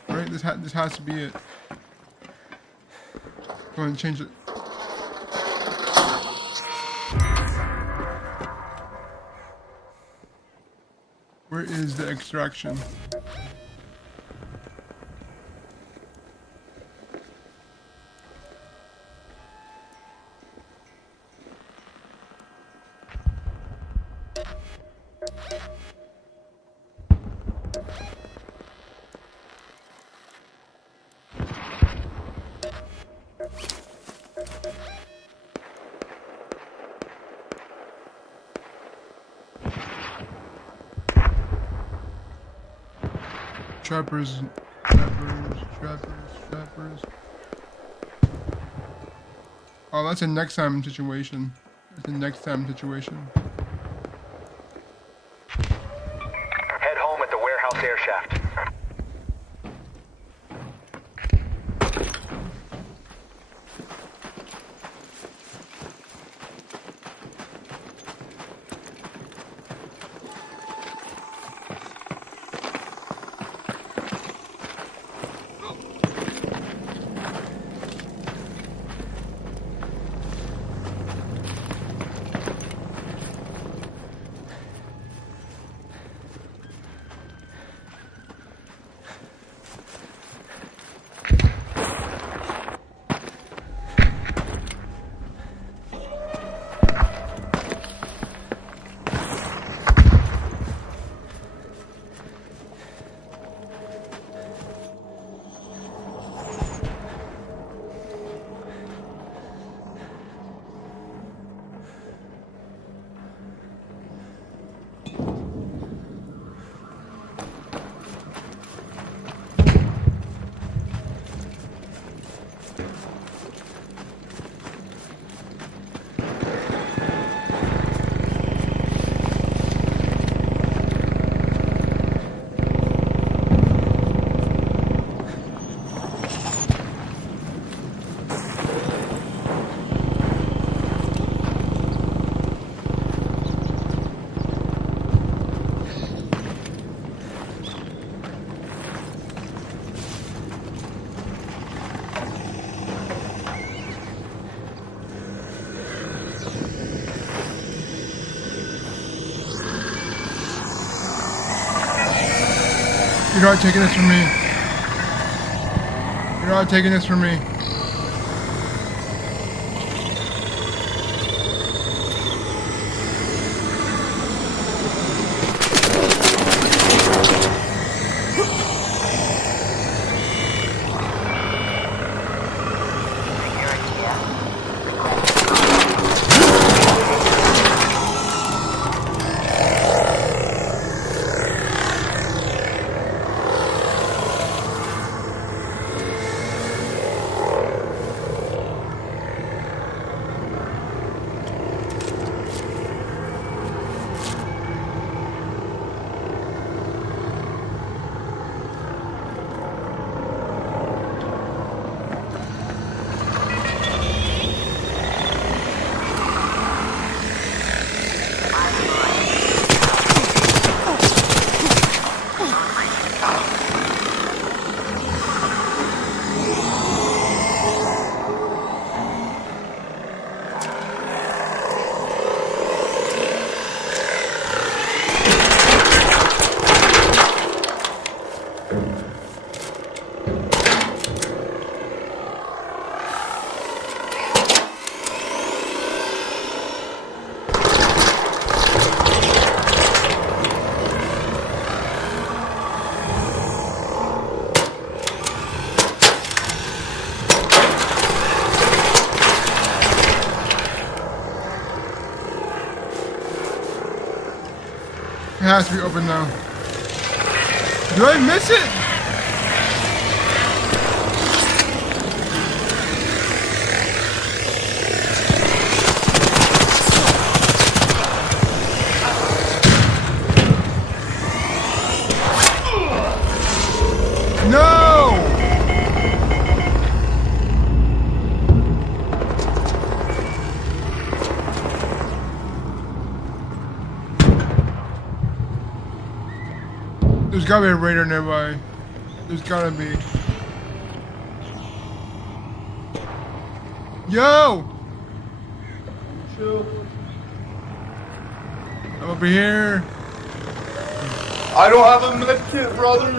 Right? This has to be it. Go ahead and change it. Where is the extraction? Trappers. Oh, that's a next time situation. That's a next time situation. Head home at the warehouse air shaft. You're not taking this from me. You're not taking this from me. It has to be open now. Did I miss it? No! There's gotta be a raider nearby. There's gotta be. Yo! I'm over here. I don't have a medkit, brother.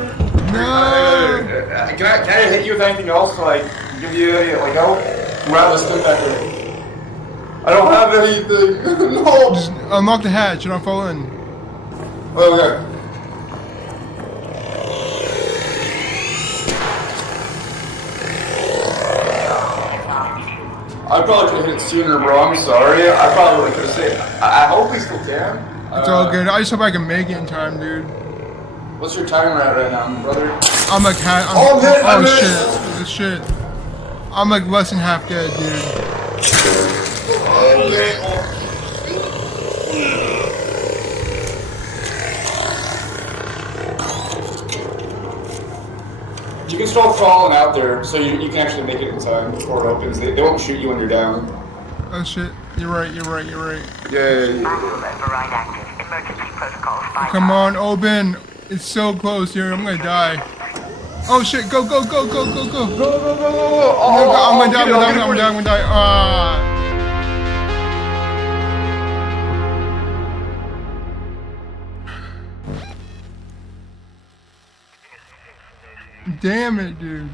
No! Can I hit you with anything else? Like, give you like help? Grab this thing back there. I don't have anything. No. Just unlock the hatch and I'll fall in. Okay. I probably could have hit it sooner, bro. I'm sorry. I probably could have saved. I hope we still can. It's all good. I just hope I can make it in time, dude. What's your timer at right now, brother? I'm like half. Oh, man, I missed. Shit! This shit. I'm like less than half dead, dude. Oh, man. You can start crawling out there, so you can actually make it in time before it opens. They won't shoot you when you're down. Oh shit! You're right. You're right. You're right. Yeah. Override active. Emergency protocols. Come on, open. It's so close here. I'm gonna die. Oh shit! Go! Go! Go! Go! Go! Go! Go. I'm gonna die. I'm gonna die. Ah. Damn it, dude.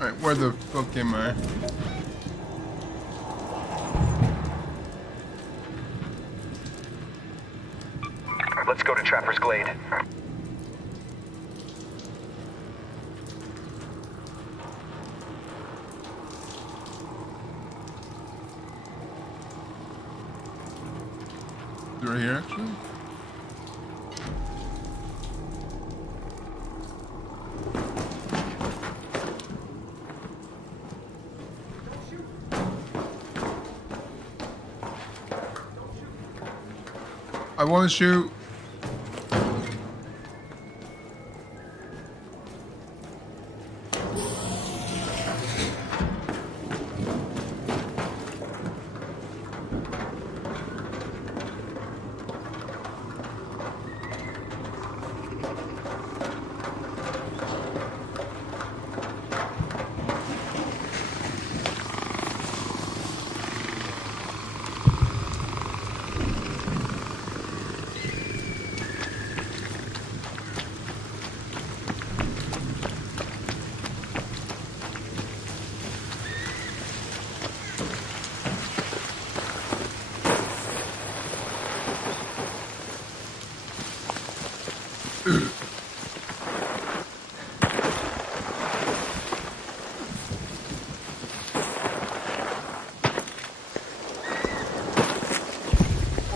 Alright, where the fuck am I? Let's go to Trapper's Glade. Right here, actually? I want to shoot.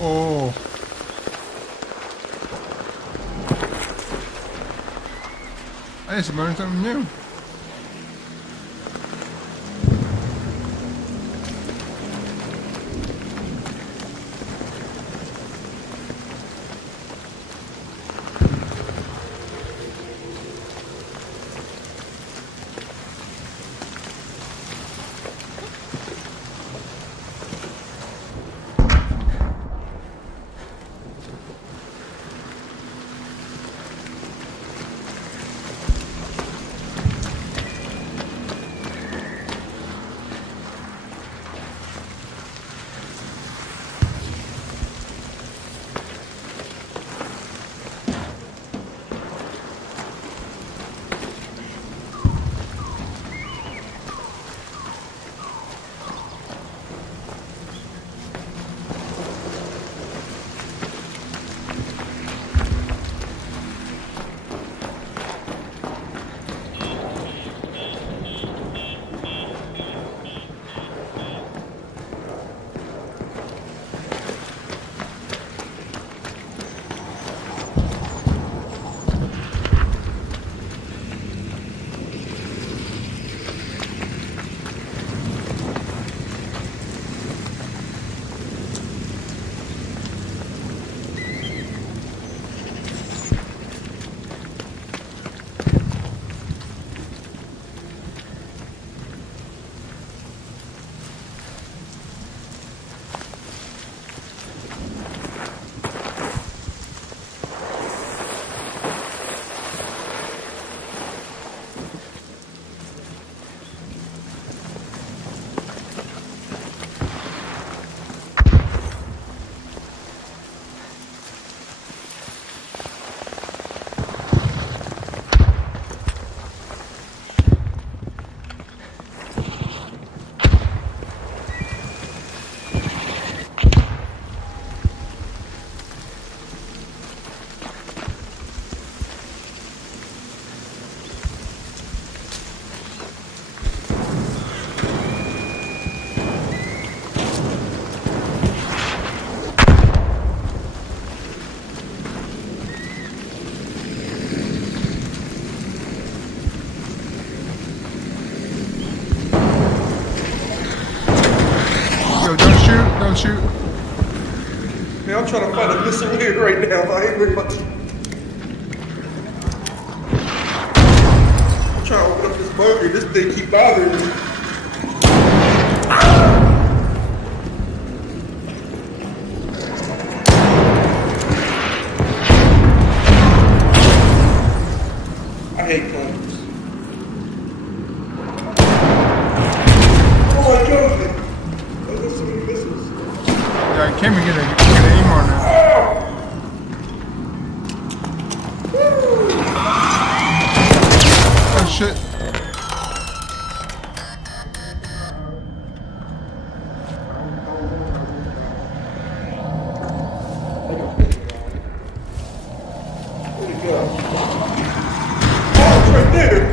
Oh. I just learned something new. Don't shoot. Man, I'm trying to find a missile here right now. I ain't really much. I'm trying to open up this bunker. This thing keep bothering me. I hate cones. Oh my God. Those are so many missiles. Yeah, I can't even get an aim on it. Oh shit. Where'd it go? Oh, it's right there.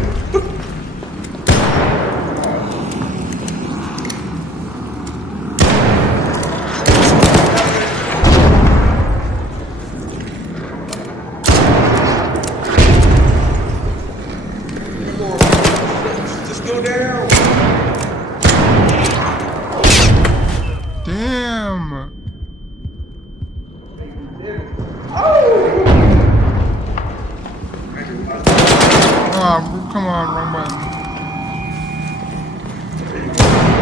Just go down. Damn. Oh, come on, wrong button.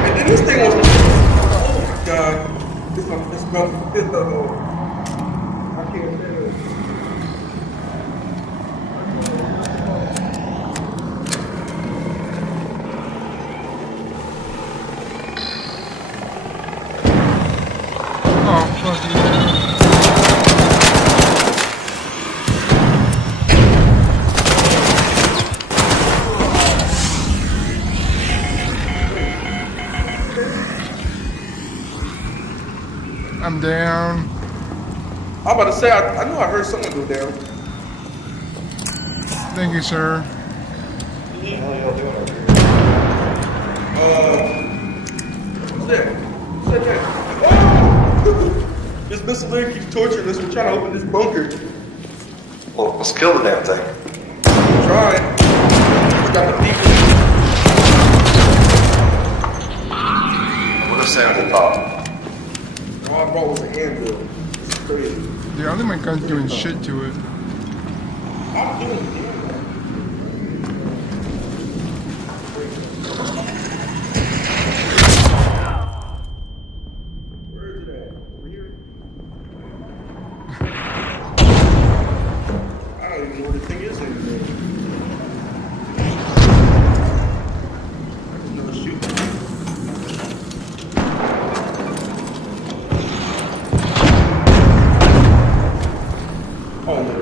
And then this thing was. Oh my God. This no. I can't do it. Oh, fuck yeah. I'm down. I'm about to say, I knew I heard someone go down. Thank you, sir. What's that? What's that? Oh! This missile literally keeps torturing us. We're trying to open this bunker. Well, let's kill the damn thing. Trying. It's got the people. What if Sam's at top? All I brought was a handle. It's crazy. Yeah, I think my gun's doing shit to it. I'm doing it. Where is it at? Over here? I don't even know where the thing is anymore. I just know it's shooting. Oh, no.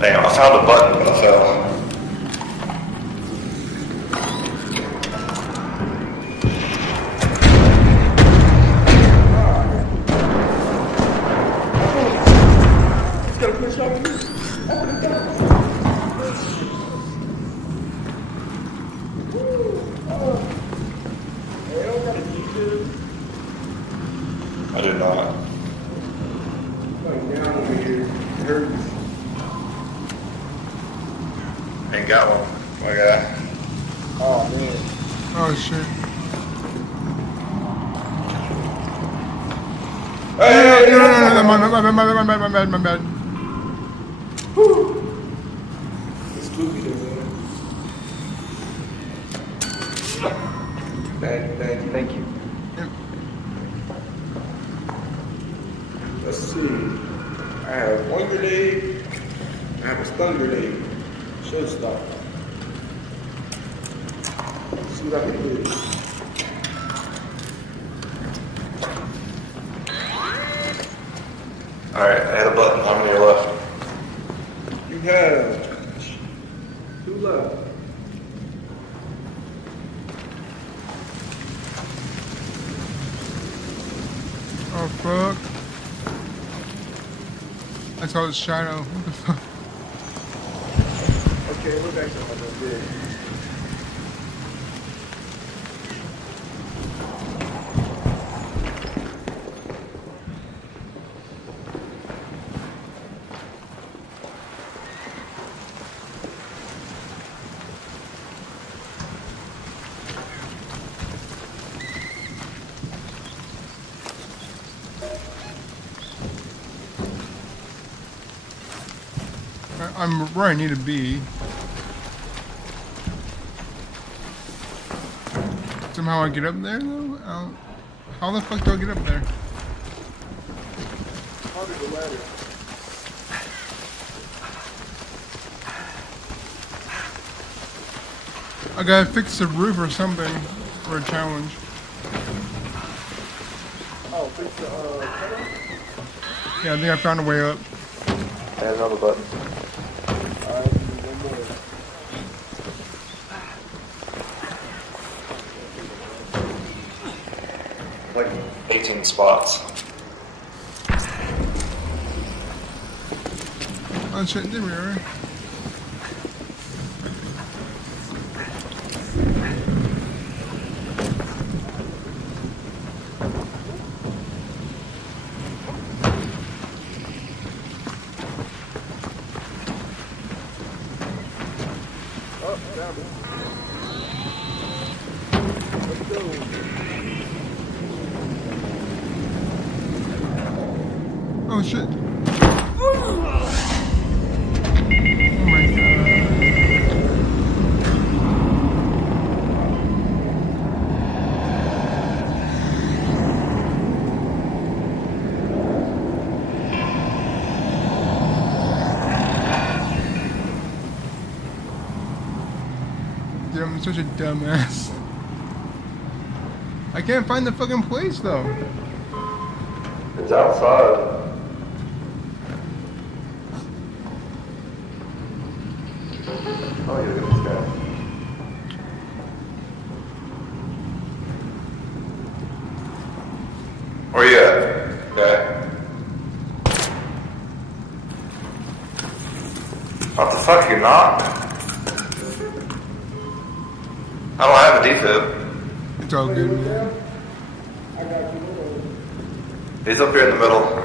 Damn, I found a button, but I fell. Just gotta push off this. Open it down. Hey, I don't gotta keep this. I did not. Like down over here. It hurts. Ain't got one, my guy. Oh man. Oh shit. Hey, No, my bad. It's spooky though, man. Thank you. Yep. Let's see. I have one grenade. I have a stun grenade. Should stop. Let's see what I can do. Alright, I hit a button. How many are left? You have 2 left. Oh fuck. I saw his shadow. What the fuck? Okay, we're back to my bed. I'm where I need to be. Somehow I get up there though? How the fuck do I get up there? Probably the ladder. I gotta fix the roof or something for a challenge. Oh, fix the tunnel? Yeah, I think I found a way up. And another button. Alright, one more. Like 18 spots. Oh shit, there we are. Oh, down it. Let's go. Oh shit. Oh my god. Dude, I'm such a dumbass. I can't find the fucking place though. It's outside. Oh, yeah, look at this guy. Where you at? Okay. What the fuck, you're not? I don't have a defib. It's all good, man. He's up here in the middle.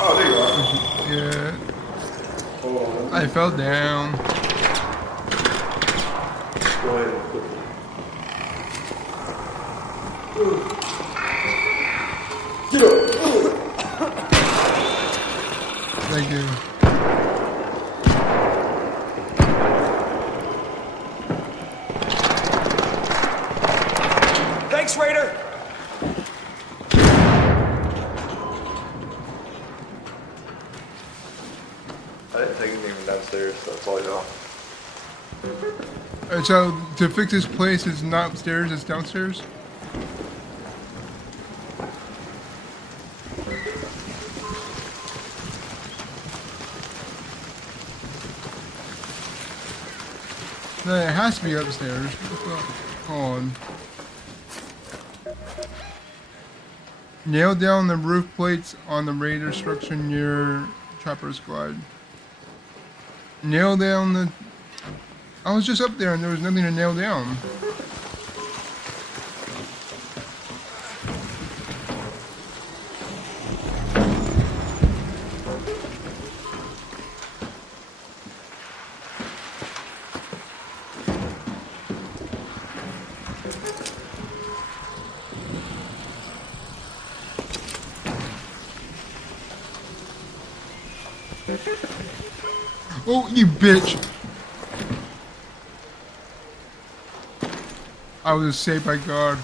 Oh, there you are. Yeah. I fell down. Go ahead and put Get up! Thank you. Thanks, Raider! I didn't take anything from downstairs, so that's all I know. Alright, so to fix this place, it's not upstairs, it's downstairs? No, it has to be upstairs. Hold on. Nail down the roof plates on the Raider structure near Trapper's Glide. Nail down the... I was just up there and there was nothing to nail down. Oh, you bitch! I was saved by God.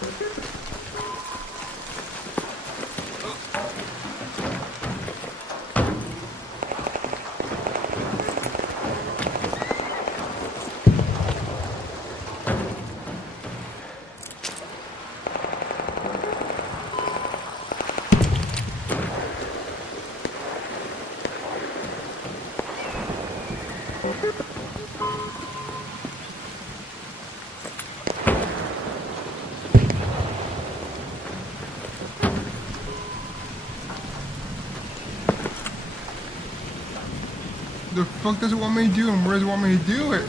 The fuck does it want me to do and where does it want me to do it?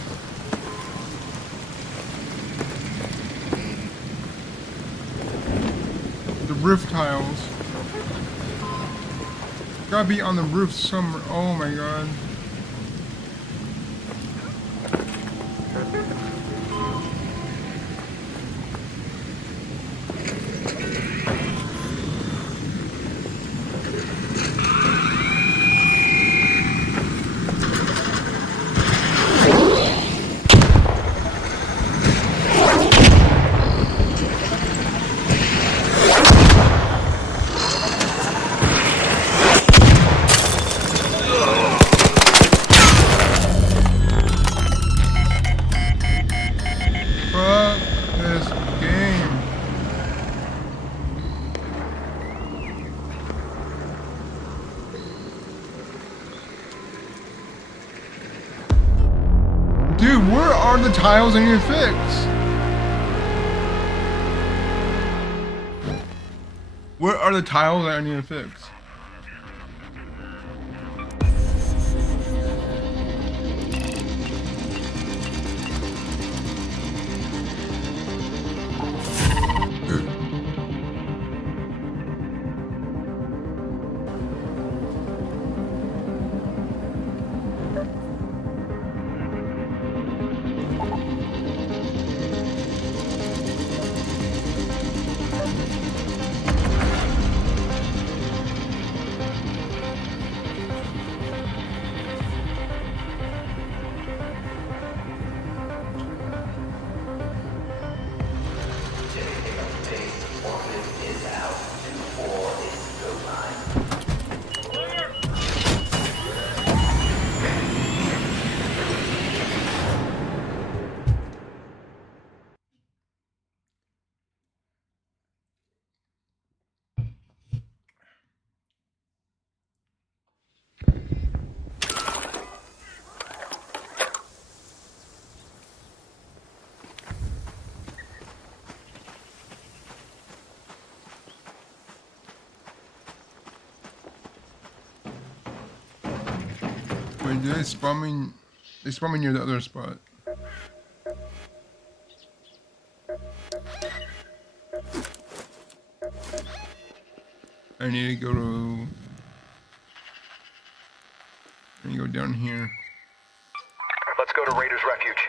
The roof tiles. Gotta be on the roof somewhere. Oh my god. Dude, where are the tiles I need to fix? Where are the tiles that I need to fix? they spawn me? They spawn me near the other spot. I need to go to. I need to go down here. Let's go to Raiders Refuge.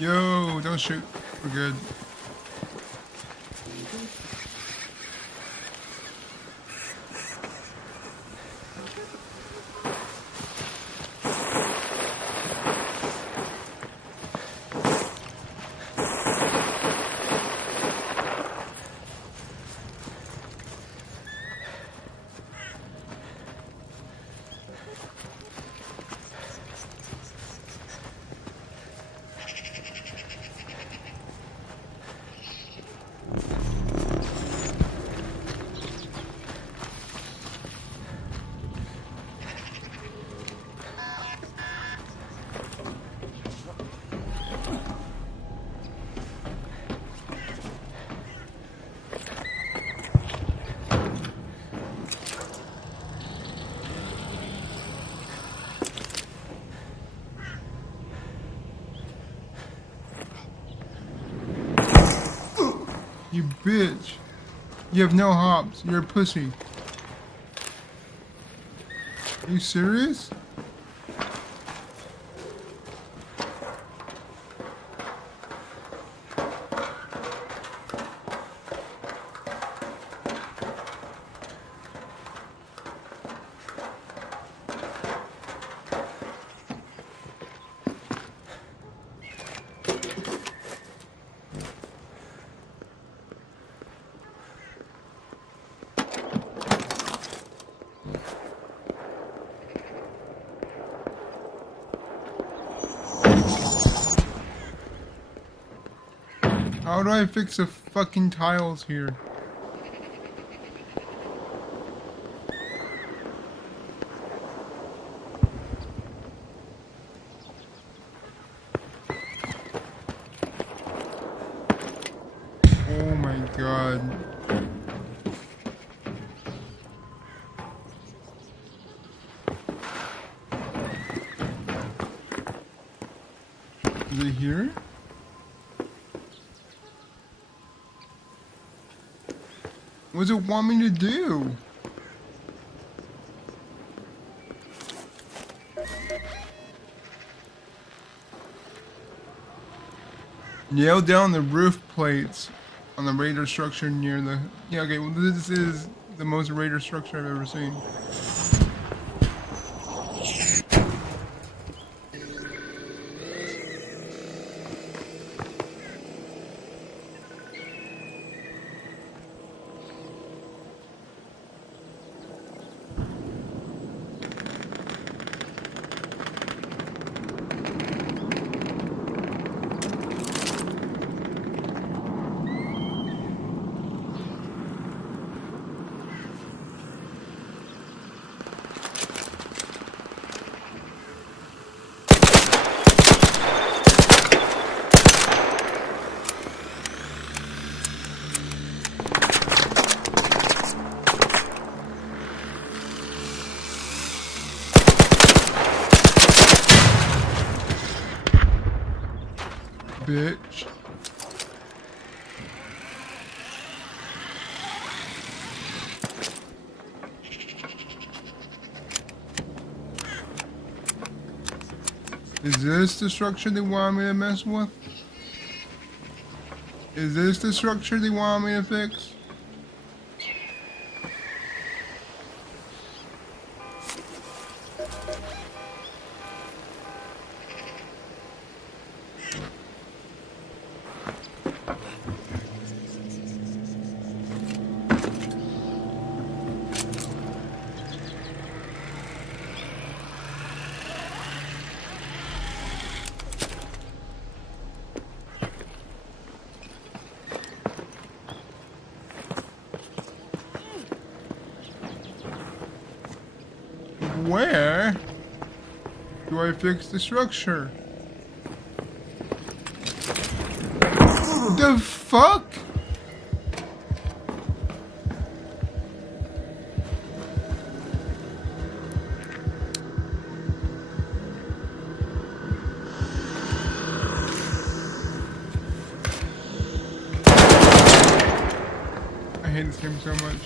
Yo, don't shoot. We're good. You bitch. You have no hops. You're a pussy. Are you serious? How do I fix the fucking tiles here? Is it here? What does it want me to do? Nail down the roof plates on the radar structure near the... Yeah, okay, well this is the most radar structure I've ever seen. Bitch. Is this the structure they want me to mess with? Is this the structure they want me to fix? Where do I fix the structure? The fuck? I hate this game so much.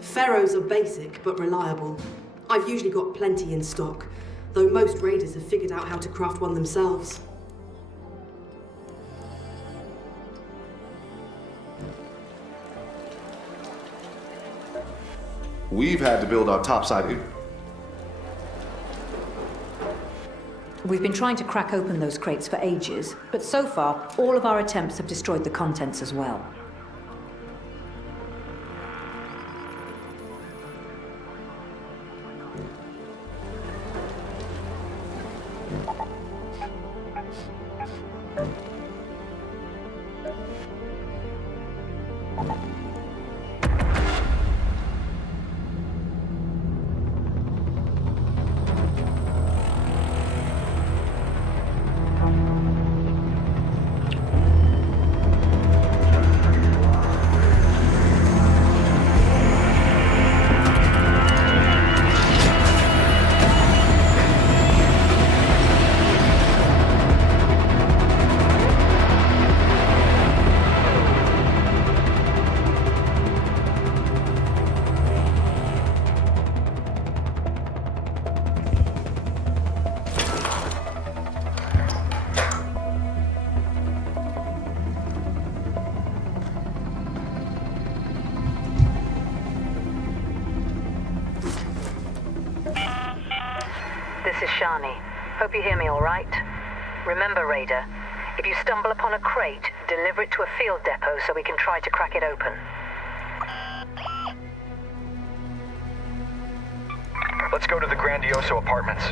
Ferros are basic but reliable. I've usually got plenty in stock, though most raiders have figured out how to craft one themselves. We've had to build our topside. We've been trying to crack open those crates for ages, but so far, all of our attempts have destroyed the contents as well. This is Shani. Hope you hear me all right. Remember, Raider, if you stumble upon a crate, deliver it to a field depot so we can try to crack it open. Let's go to the Grandioso apartments.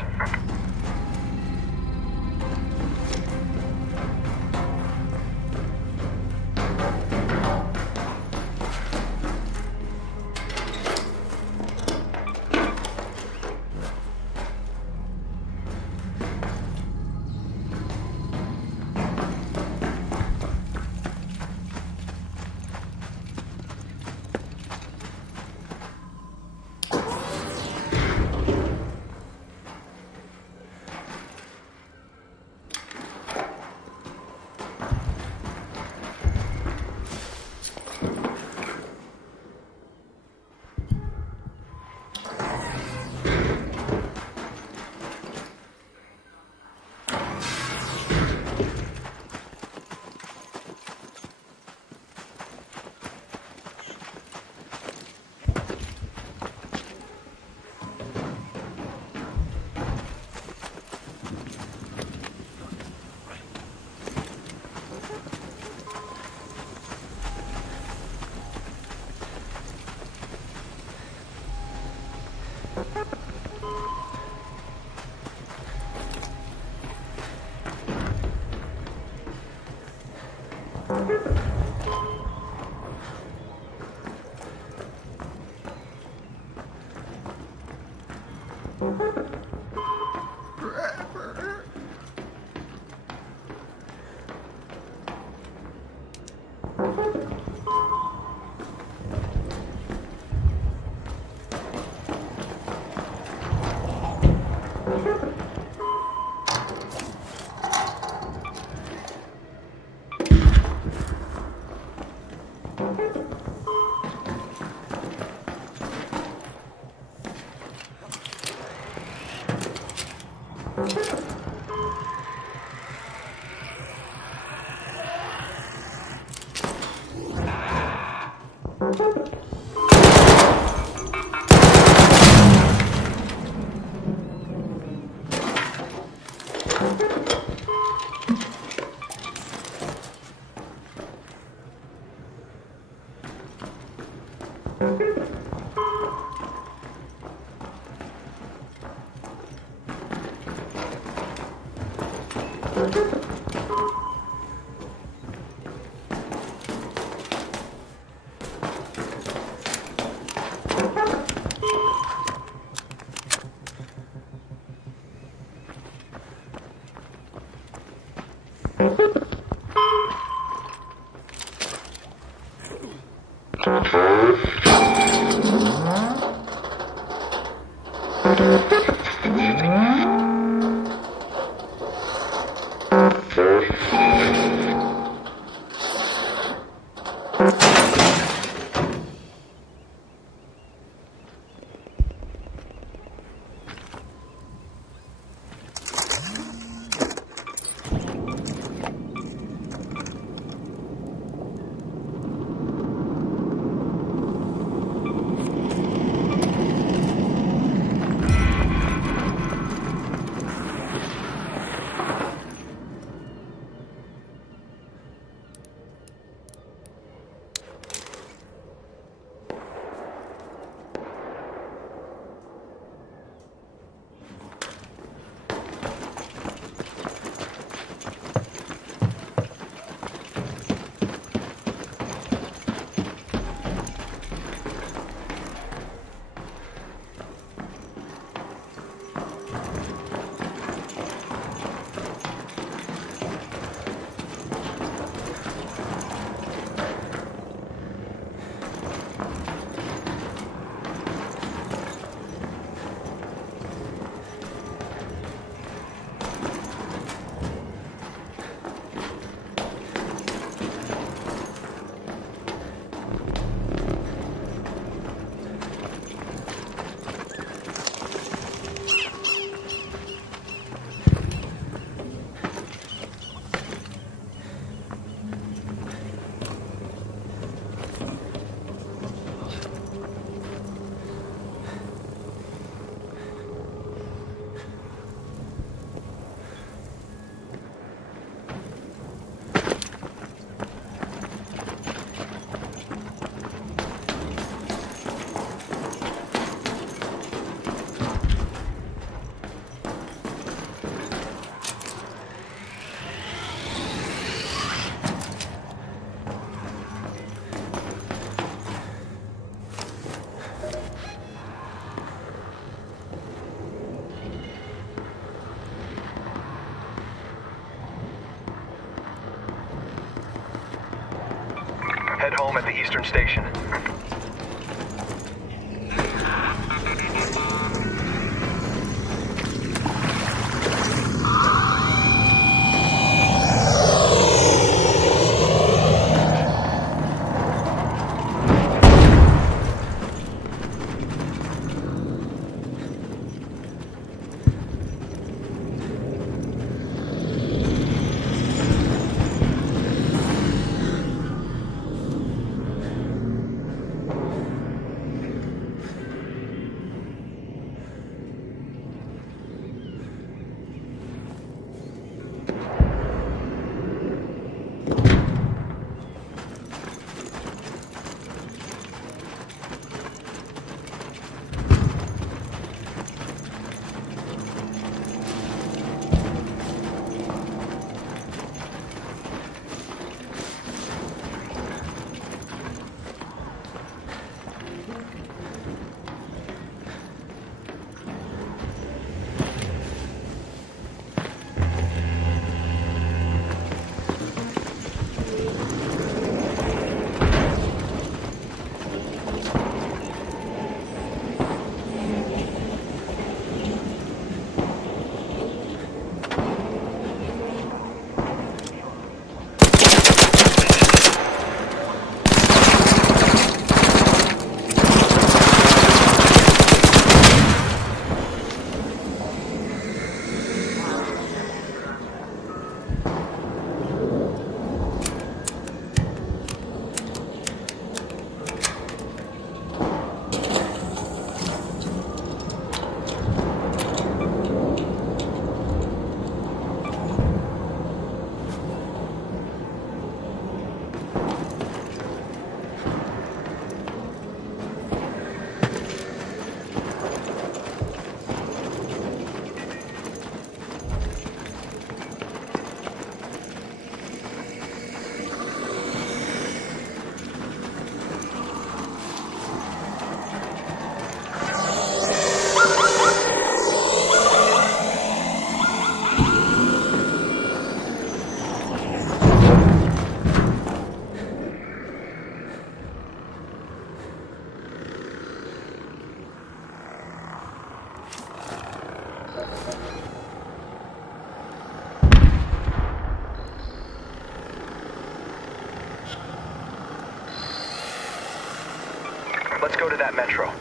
home at the Eastern Station. Let's go to that metro.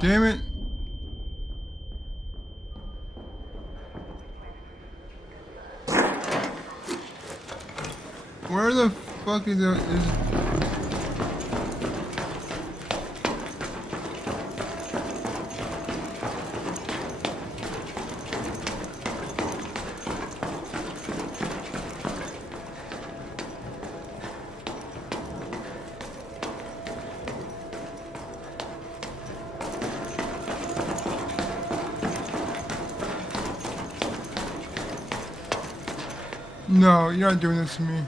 Damn it. Where the fuck is that? No, you're not doing this to me.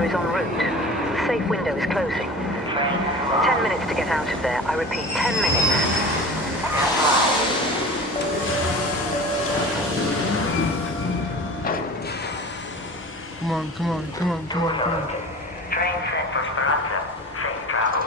harvester is en route. The safe window is closing. 10 minutes to get out of there. I repeat, 10 minutes. Come on, come on, come on, come on, come on. Train set for Speranza. Safe travel.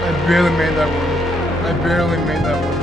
I barely made that one. I barely made that one.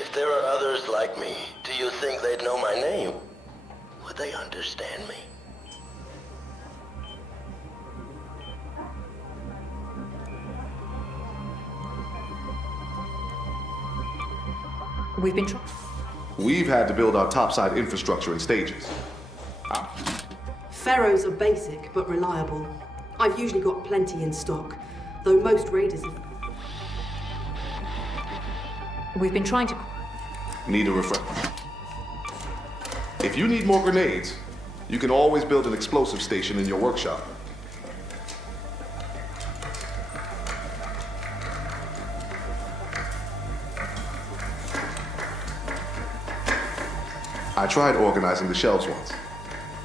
If there are others like me, do you think they'd know my name? Would they understand me? We've been trying. We've had to build our topside infrastructure in stages. Pharaohs are basic but reliable. I've usually got plenty in stock, though most raiders have... We've been trying to... Need a refresh. If you need more grenades, you can always build an explosive station in your workshop. I tried organizing the shelves once.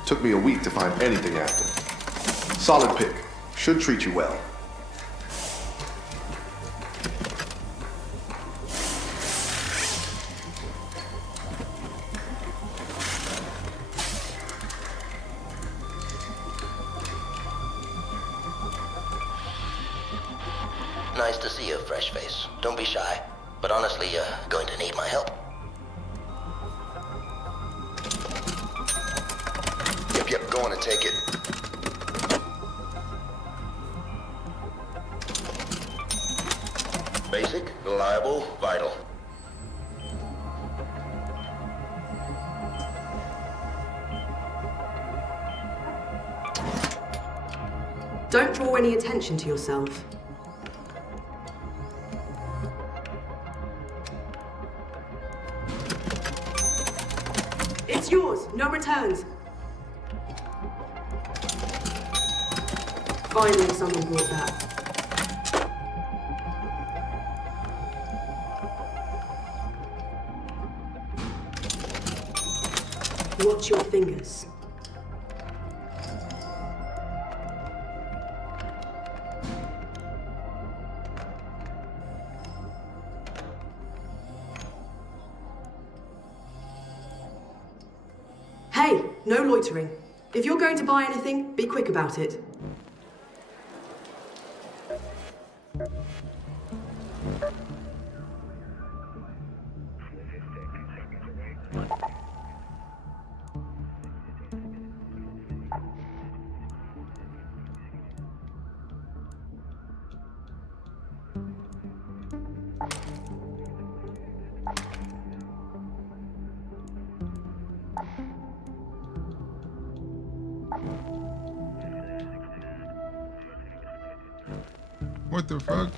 Took me a week to find anything active. Solid pick. Should treat you well. Nice to see you, fresh face. Don't be shy. But honestly, you're going to need my help. Yep, going to take it. Basic, reliable, vital. Don't draw any attention to yourself. It's yours, no returns. Finally, someone brought that. Watch your fingers. Hey, no loitering. If you're going to buy anything, be quick about it. What the fuck?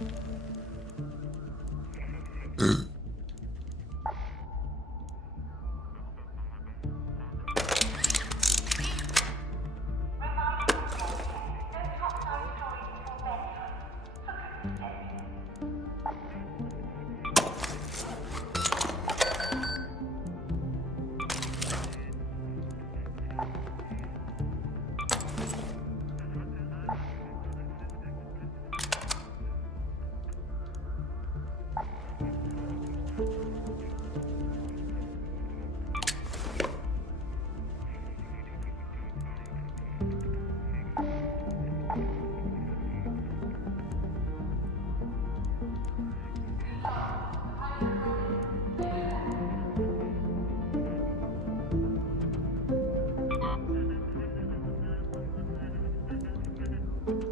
Hello.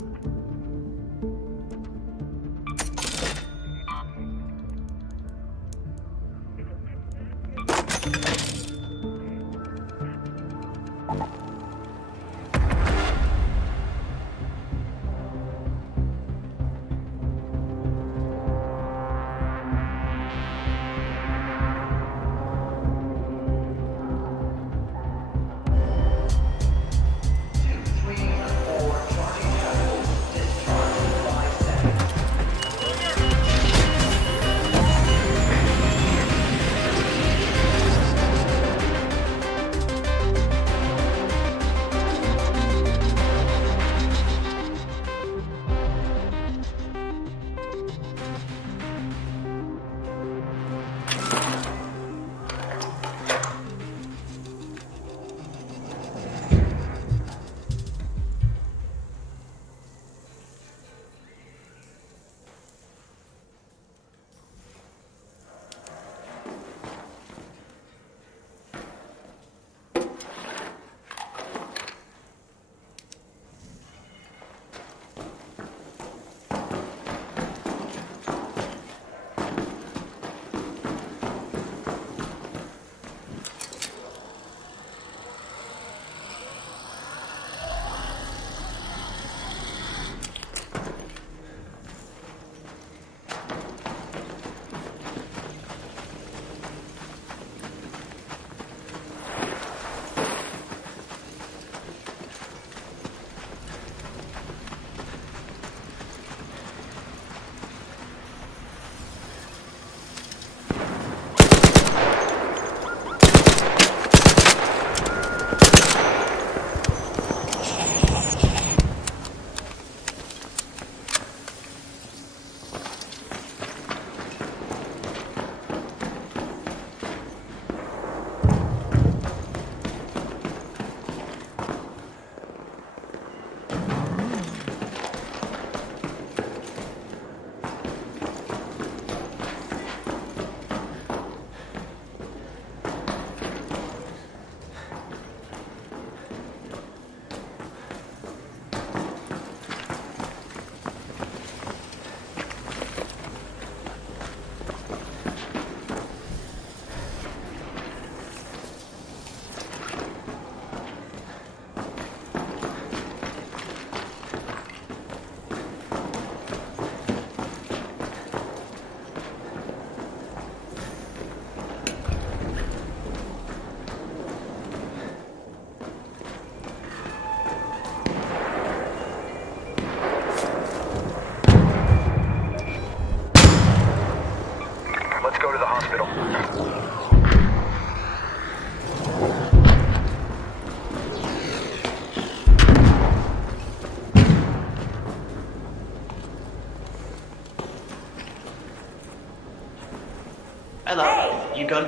Hey. You gone?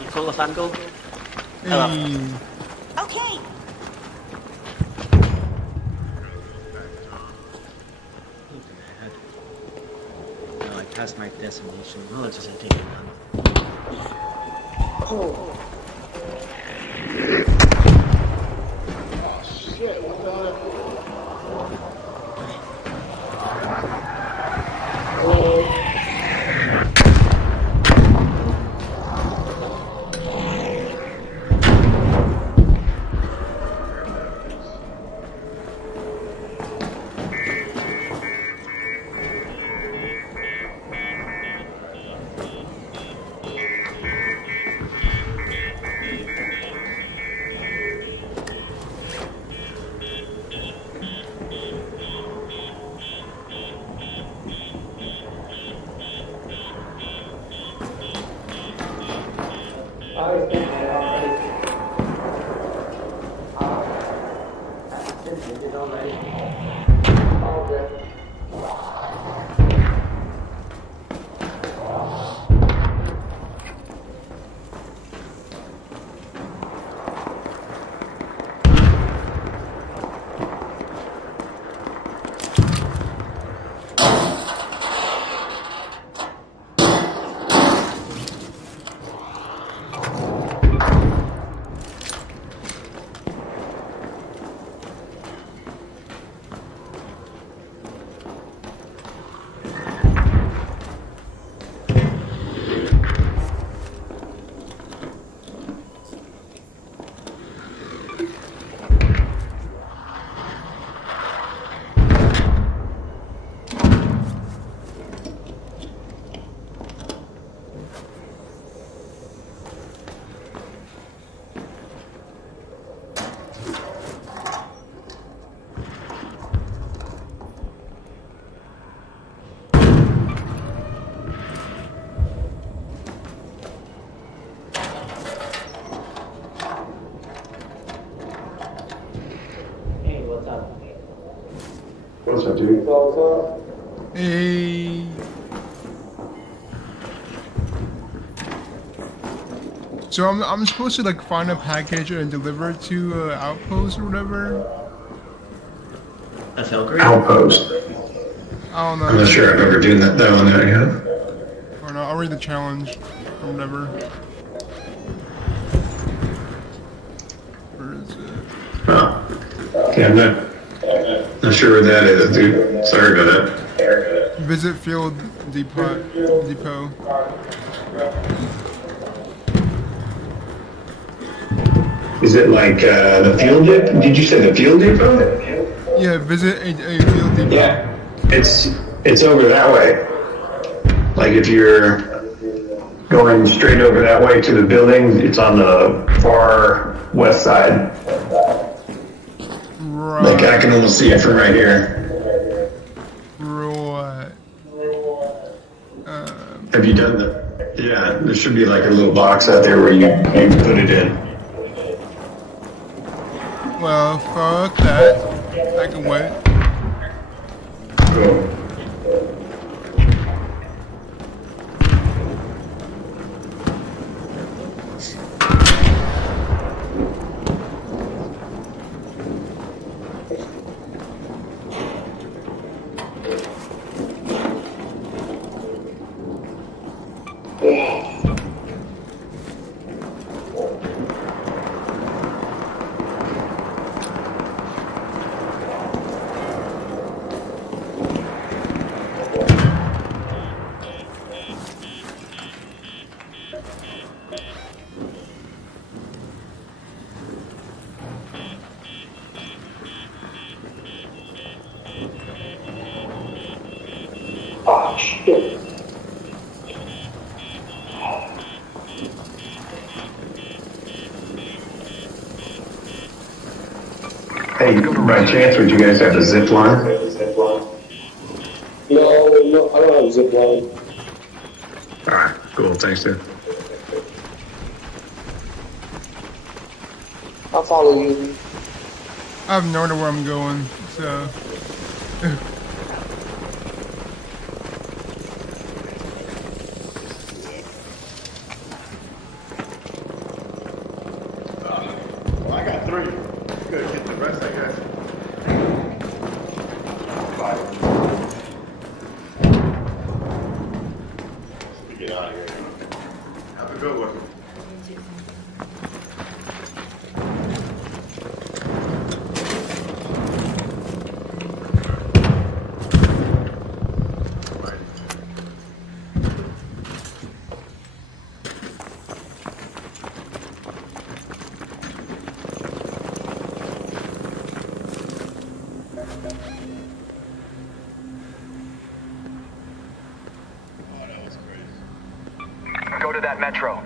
You call the fan goal? Hello. Okay. No, I passed my destination. Knowledge is taken none. Oh. Shit, what the hell? What's up, dude? Hey. So I'm supposed to like find a package and deliver it to Outpost or whatever. A Valkyrie? Outpost. I don't know. I'm not sure I've ever done that one there yet. Or no, I'll read the challenge or whatever. Where is it? Oh. Okay, I'm not sure where that is, dude. Sorry about that. Visit Field Depot. Is it like the field depot? Did you say the field depot? Yeah, visit a Field Depot. Yeah, it's over that way. Like if you're going straight over that way to the building, it's on the far west side. Right. Like I can almost see it from right here. Right. Have you done the? Yeah, there should be like a little box out there where you put it in. Well, fuck that. I can wait. Cool. Oh, shit. Hey, by chance, would you guys have a zip line? No, I don't have a zip line. Alright, cool, thanks, dude. I'll follow you. I have no idea where I'm going, so. Well, I got 3. Good, get the rest, I guess. Bye. Let me get out of here. Have a good one. Go to that metro.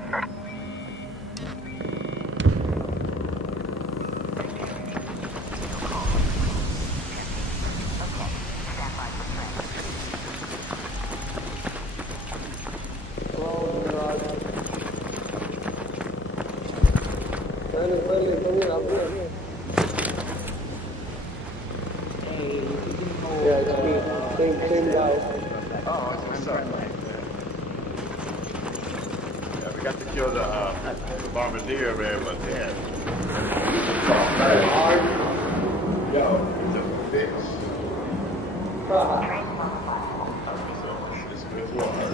Yeah, it's me. Same guy. Oh, what's up? Yeah, we got to kill the bombardier, man, but damn. Yo, he's a bitch. It's good water.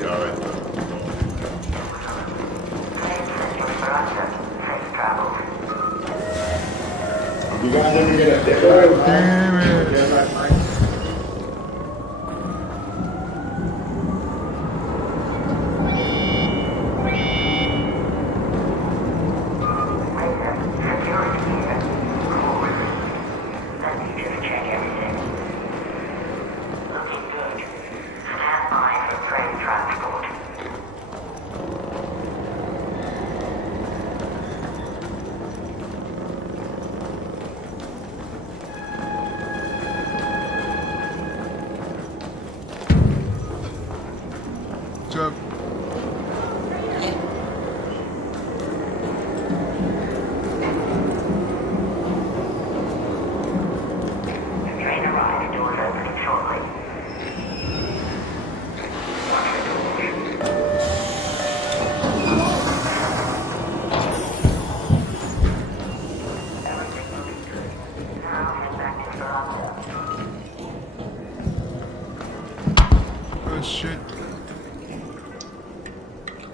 You alright? You guys ever get a different? Damn it.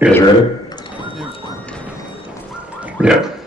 You guys ready? Yeah.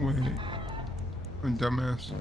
Wait. I'm dumbass.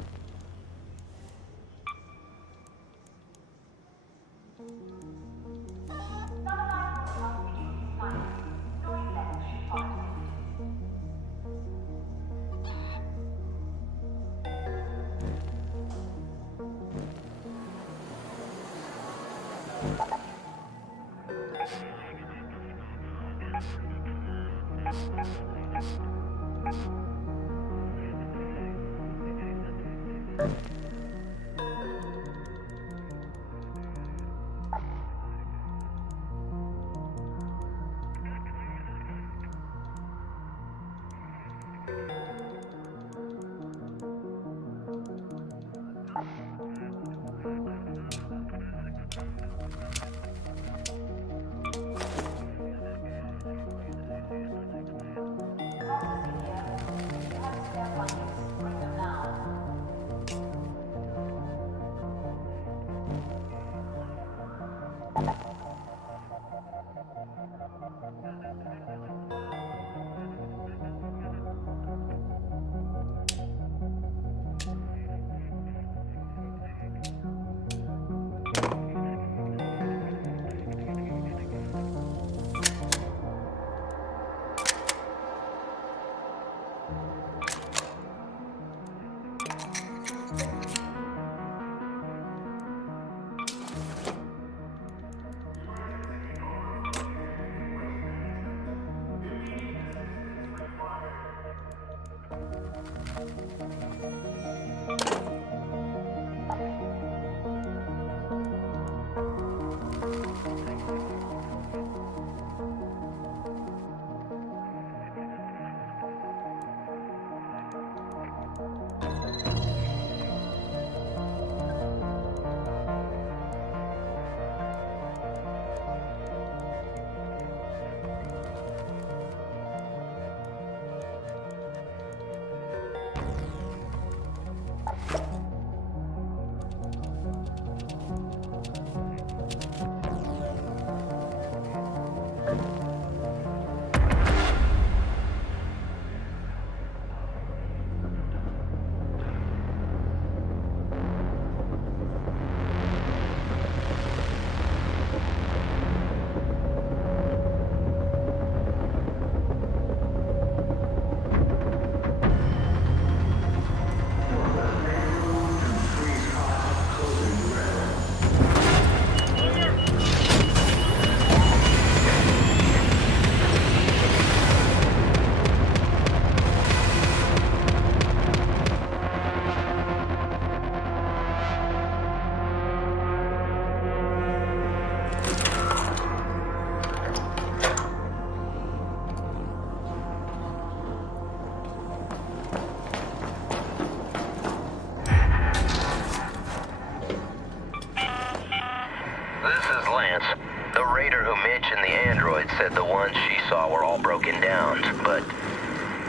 said the ones she saw were all broken down, but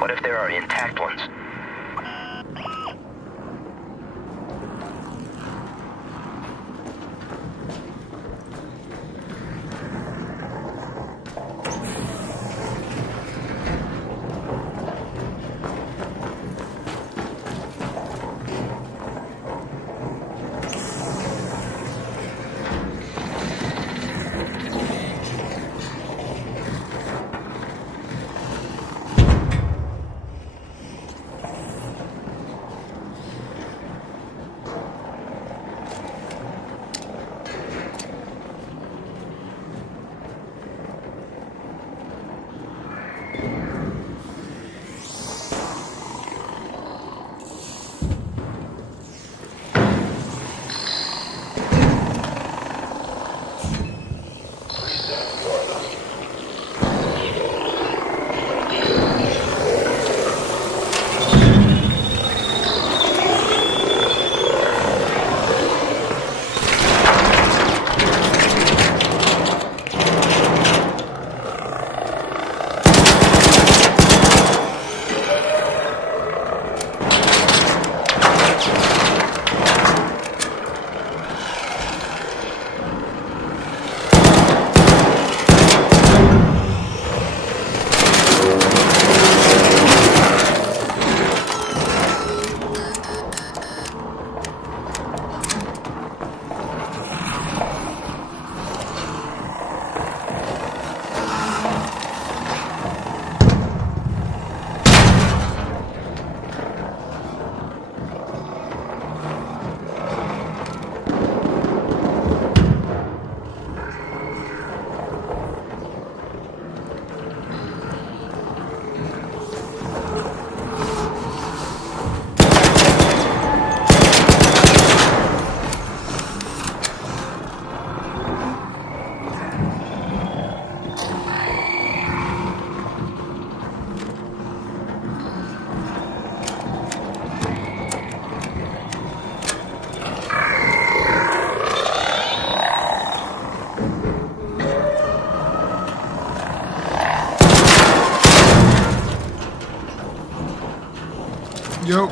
what if there are intact ones? Yo.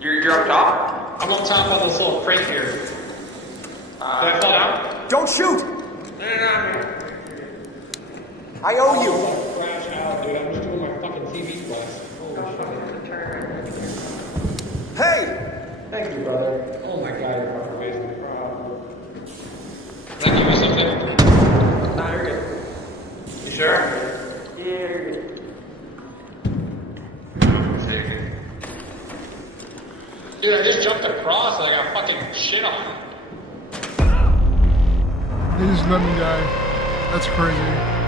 You're up top? I'm on top of this little crate here. Did I fall down? Don't shoot! No. I owe you. Crash out, dude. I'm just doing my fucking TV quest. Holy shit. Hey! Thank you, brother. Oh my god, you're fucking amazing. Can I give you something? Nah, you're good. You sure? Yeah, you're good. Dude, I just jumped across and I got fucking shit on. They just let me die. That's crazy.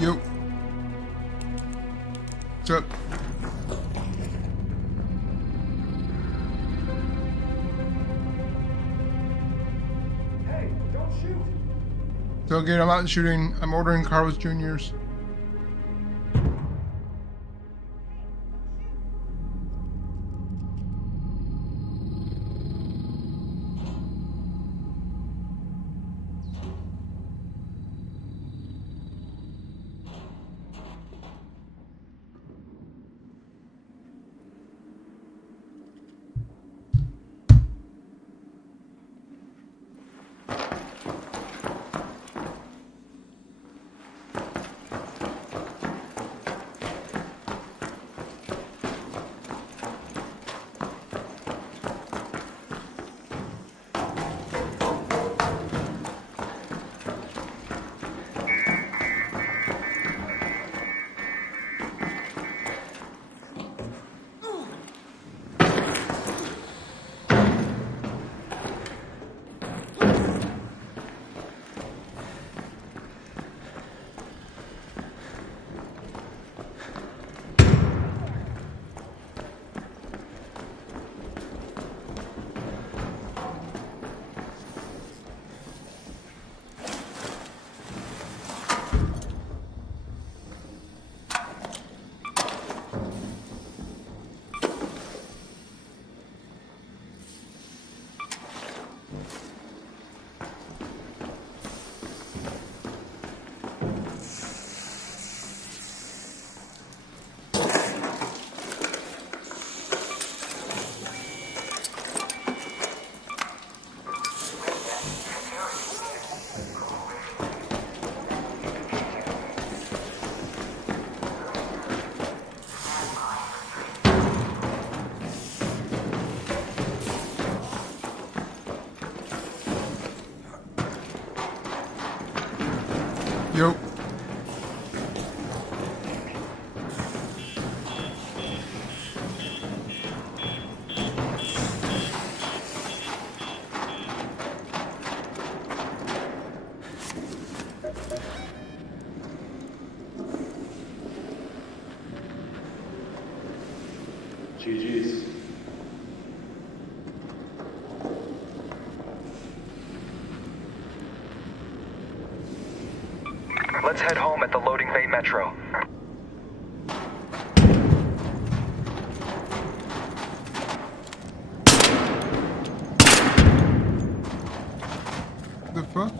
Yo. What's up? Hey, don't shoot! Tailgate, I'm not shooting. I'm ordering Carl's Jr.'s. Yo. GG's. Let's head home at the loading bay metro. The fuck?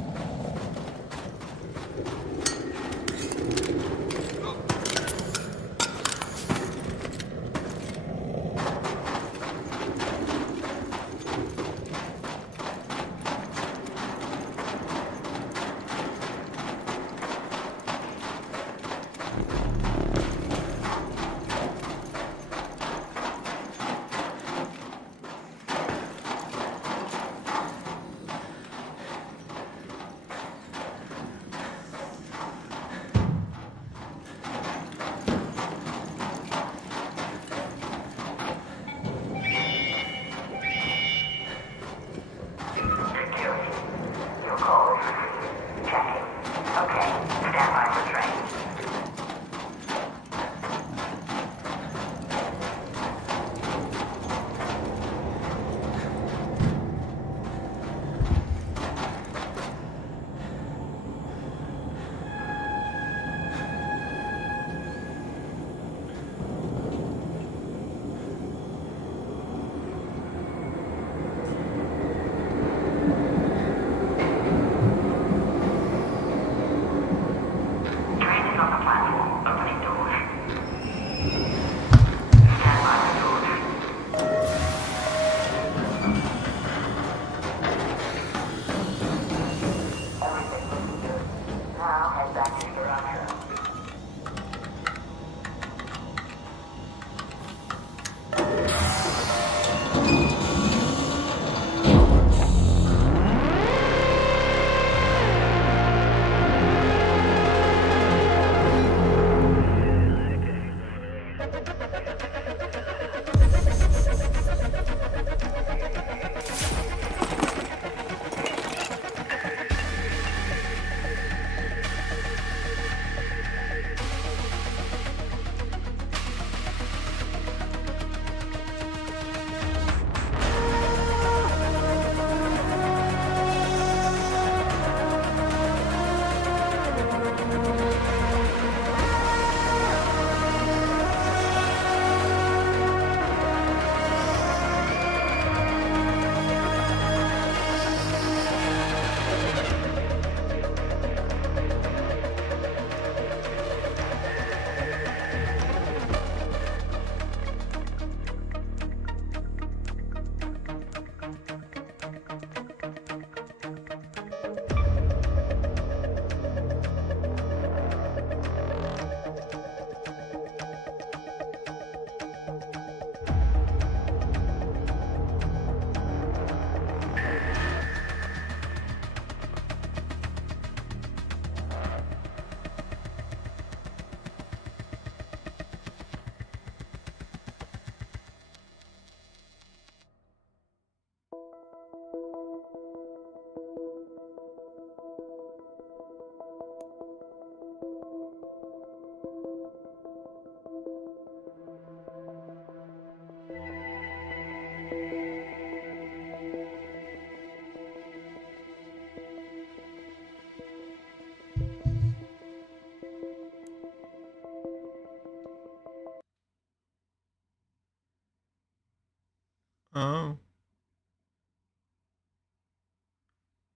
Oh.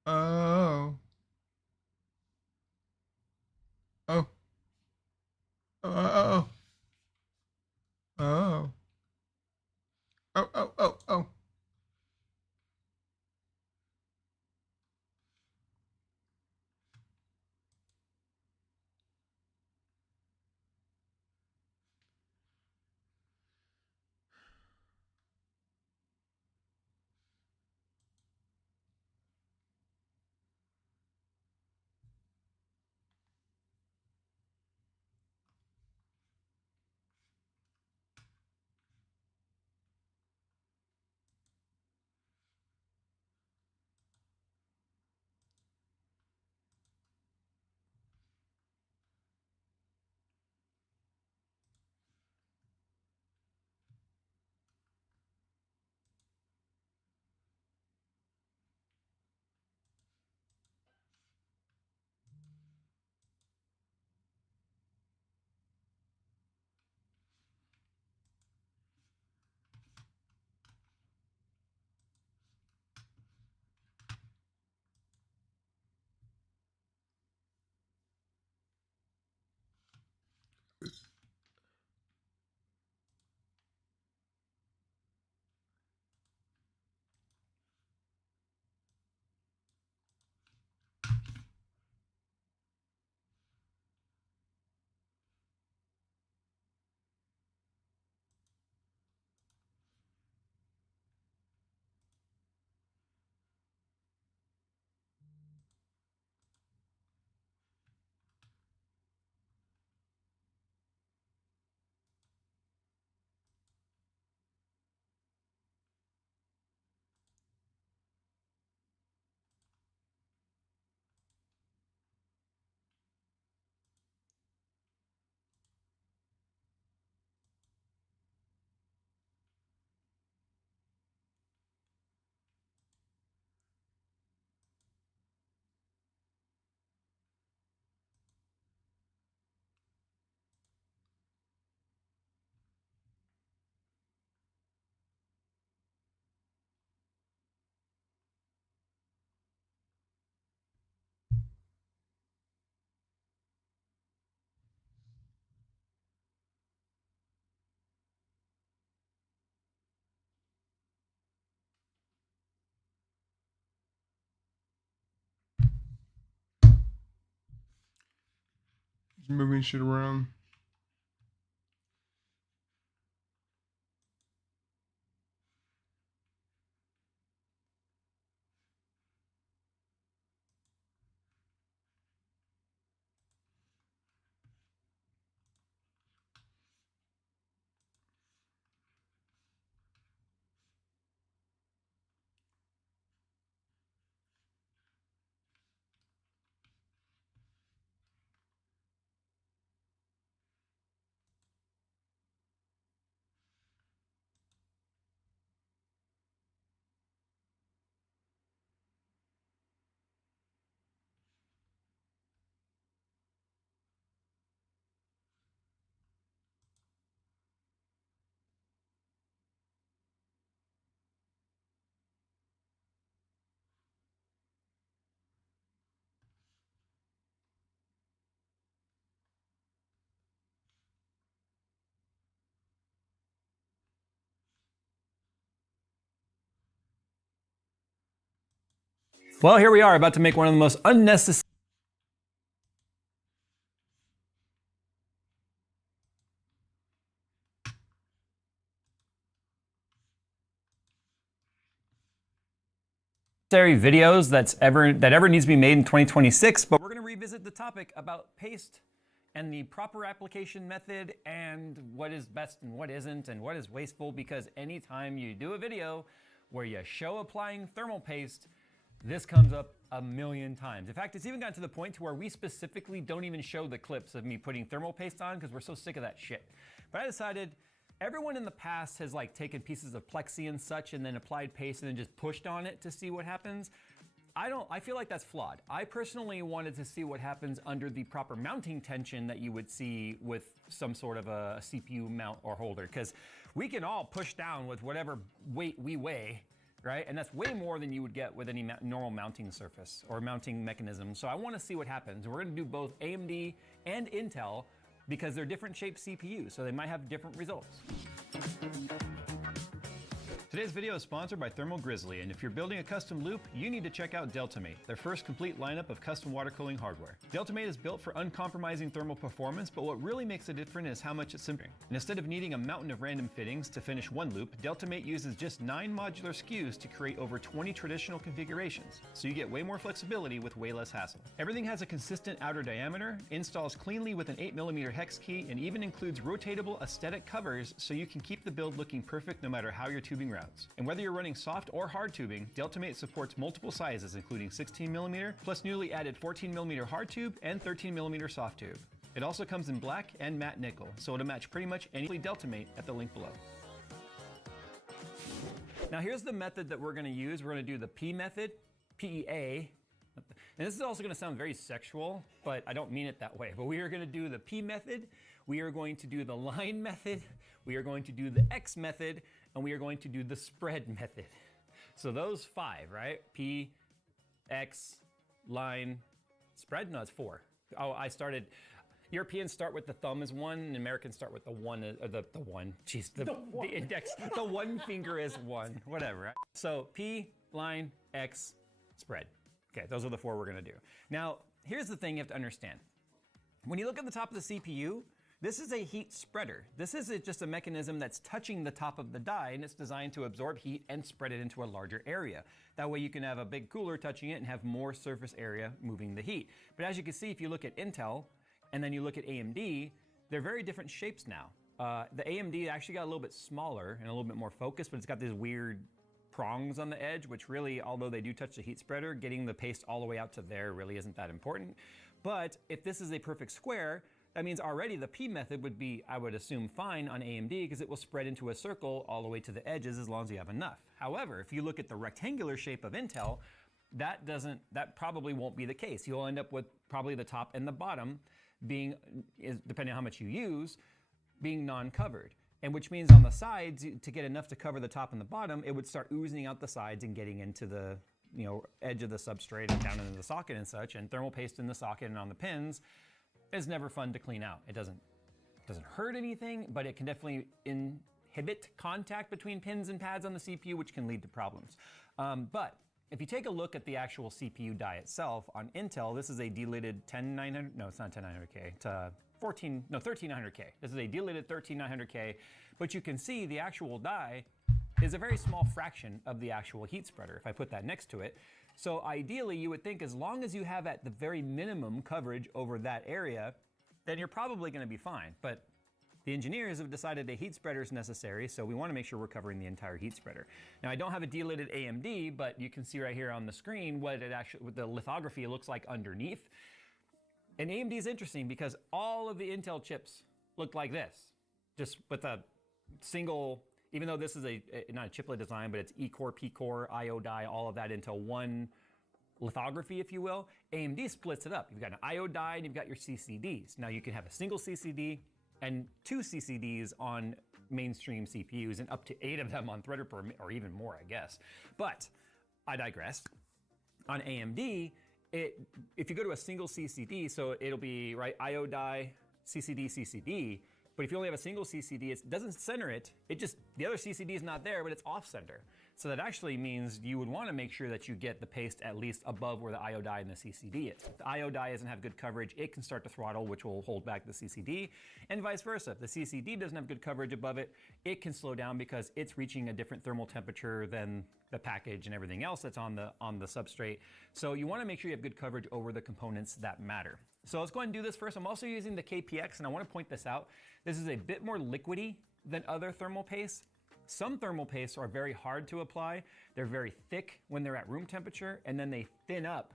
Oh. Oh. Oh. Oh. Oh. Oh. Oh. Oh. Just moving shit around. Well, here we are, about to make one of the most unnecessary videos that ever needs to be made in 2026, but we're going to revisit the topic about paste and the proper application method and what is best and what isn't and what is wasteful, because anytime you do a video where you show applying thermal paste, this comes up a million times. In fact, it's even gotten to the point to where we specifically don't even show the clips of me putting thermal paste on because we're so sick of that shit. But I decided everyone in the past has like taken pieces of plexi and such and then applied paste and then just pushed on it to see what happens. I feel like that's flawed. I personally wanted to see what happens under the proper mounting tension that you would see with some sort of a CPU mount or holder, because we can all push down with whatever weight we weigh, right? And that's way more than you would get with any normal mounting surface or mounting mechanism. So I want to see what happens. We're going to do both AMD and Intel because they're different shaped CPUs, so they might have different results. Today's video is sponsored by Thermal Grizzly, and if you're building a custom loop, you need to check out Deltamate, their first complete lineup of custom water cooling hardware. Deltamate is built for uncompromising thermal performance, but what really makes it different is how much it's simple. And instead of needing a mountain of random fittings to finish one loop, Deltamate uses just 9 modular SKUs to create over 20 traditional configurations, so you get way more flexibility with way less hassle. Everything has a consistent outer diameter, installs cleanly with an 8mm hex key, and even includes rotatable aesthetic covers so you can keep the build looking perfect no matter how your tubing routes. And whether you're running soft or hard tubing, Deltamate supports multiple sizes, including 16mm, plus newly added 14mm hard tube and 13mm soft tube. It also comes in black and matte nickel, so it'll match pretty much any Deltamate at the link below. Now here's the method that we're going to use. We're going to do the P method, PEA. And this is also going to sound very sexual, but I don't mean it that way. But we are going to do the P method, we are going to do the line method, we are going to do the X method, and we are going to do the spread method. So those 5, right? P, X, line, spread? No, it's 4. Oh, I started, Europeans start with the thumb as 1, and Americans start with the 1, the index, the 1 finger is 1, whatever. Right? So P, line, X, spread. Okay, those are the 4 we're gonna do. Now, here's the thing you have to understand. When you look at the top of the CPU, this is a heat spreader. This isn't just a mechanism that's touching the top of the die, and it's designed to absorb heat and spread it into a larger area. That way you can have a big cooler touching it and have more surface area moving the heat. But as you can see, if you look at Intel and then you look at AMD, they're very different shapes now. The AMD actually got a little bit smaller and a little bit more focused, but it's got these weird prongs on the edge, which really, although they do touch the heat spreader, getting the paste all the way out to there really isn't that important. But if this is a perfect square, that means already the P method would be, I would assume, fine on AMD because it will spread into a circle all the way to the edges as long as you have enough. However, if you look at the rectangular shape of Intel, that probably won't be the case. You'll end up with probably the top and the bottom being, depending on how much you use, being non-covered. And which means on the sides, to get enough to cover the top and the bottom, it would start oozing out the sides and getting into the edge of the substrate and down into the socket and such, and thermal paste in the socket and on the pins is never fun to clean out. It doesn't hurt anything, but it can definitely inhibit contact between pins and pads on the CPU, which can lead to problems. But If you take a look at the actual CPU die itself on Intel, this is a delidded 10900, no, it's not 10900K, it's 13900K. This is a delidded 13900K, but you can see the actual die is a very small fraction of the actual heat spreader if I put that next to it. So ideally, you would think as long as you have at the very minimum coverage over that area, then you're probably going to be fine. But the engineers have decided a heat spreader is necessary, so we want to make sure we're covering the entire heat spreader. Now, I don't have a delidded AMD, but you can see right here on the screen what the lithography looks like underneath. And AMD is interesting because all of the Intel chips look like this, just with a single, even though this is not a chiplet design, but it's E-core, P-core, IO die, all of that into one lithography, if you will. AMD splits it up. You've got an IO die and you've got your CCDs. Now you can have a single CCD and 2 CCDs on mainstream CPUs and up to 8 of them on Threadripper, or even more, I guess. But I digress. On AMD, if you go to a single CCD, so it'll be, right, IO die, CCD, CCD, but if you only have a single CCD, it doesn't center it. It just, the other CCD is not there, but it's off center. So that actually means you would want to make sure that you get the paste at least above where the IO die and the CCD is. If the IO die doesn't have good coverage, it can start to throttle, which will hold back the CCD, and vice versa. If the CCD doesn't have good coverage above it, it can slow down because it's reaching a different thermal temperature than the package and everything else that's on the substrate. So you want to make sure you have good coverage over the components that matter. So let's go ahead and do this first. I'm also using the KPX, and I want to point this out. This is a bit more liquidy than other thermal pastes. Some thermal pastes are very hard to apply. They're very thick when they're at room temperature, and then they thin out.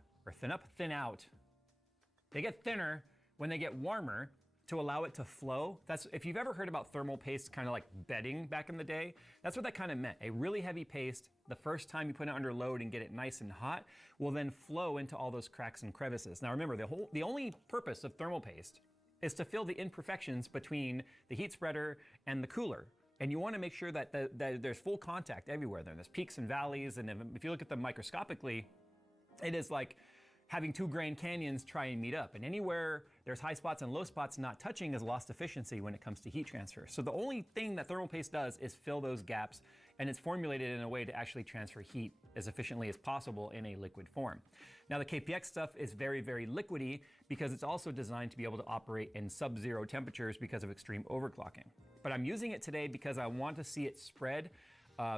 They get thinner when they get warmer to allow it to flow. That's, if you've ever heard about thermal paste kind of like bedding back in the day, that's what that kind of meant. A really heavy paste, the first time you put it under load and get it nice and hot, will then flow into all those cracks and crevices. Now remember, the only purpose of thermal paste is to fill the imperfections between the heat spreader and the cooler. And you want to make sure that, that there's full contact everywhere. There's peaks and valleys, and if you look at them microscopically, it is like having 2 Grand Canyons try and meet up. And anywhere there's high spots and low spots not touching is lost efficiency when it comes to heat transfer. So the only thing that thermal paste does is fill those gaps, and it's formulated in a way to actually transfer heat as efficiently as possible in a liquid form. Now the KPX stuff is very, very liquidy because it's also designed to be able to operate in sub-zero temperatures because of extreme overclocking. But I'm using it today because I want to see it spread.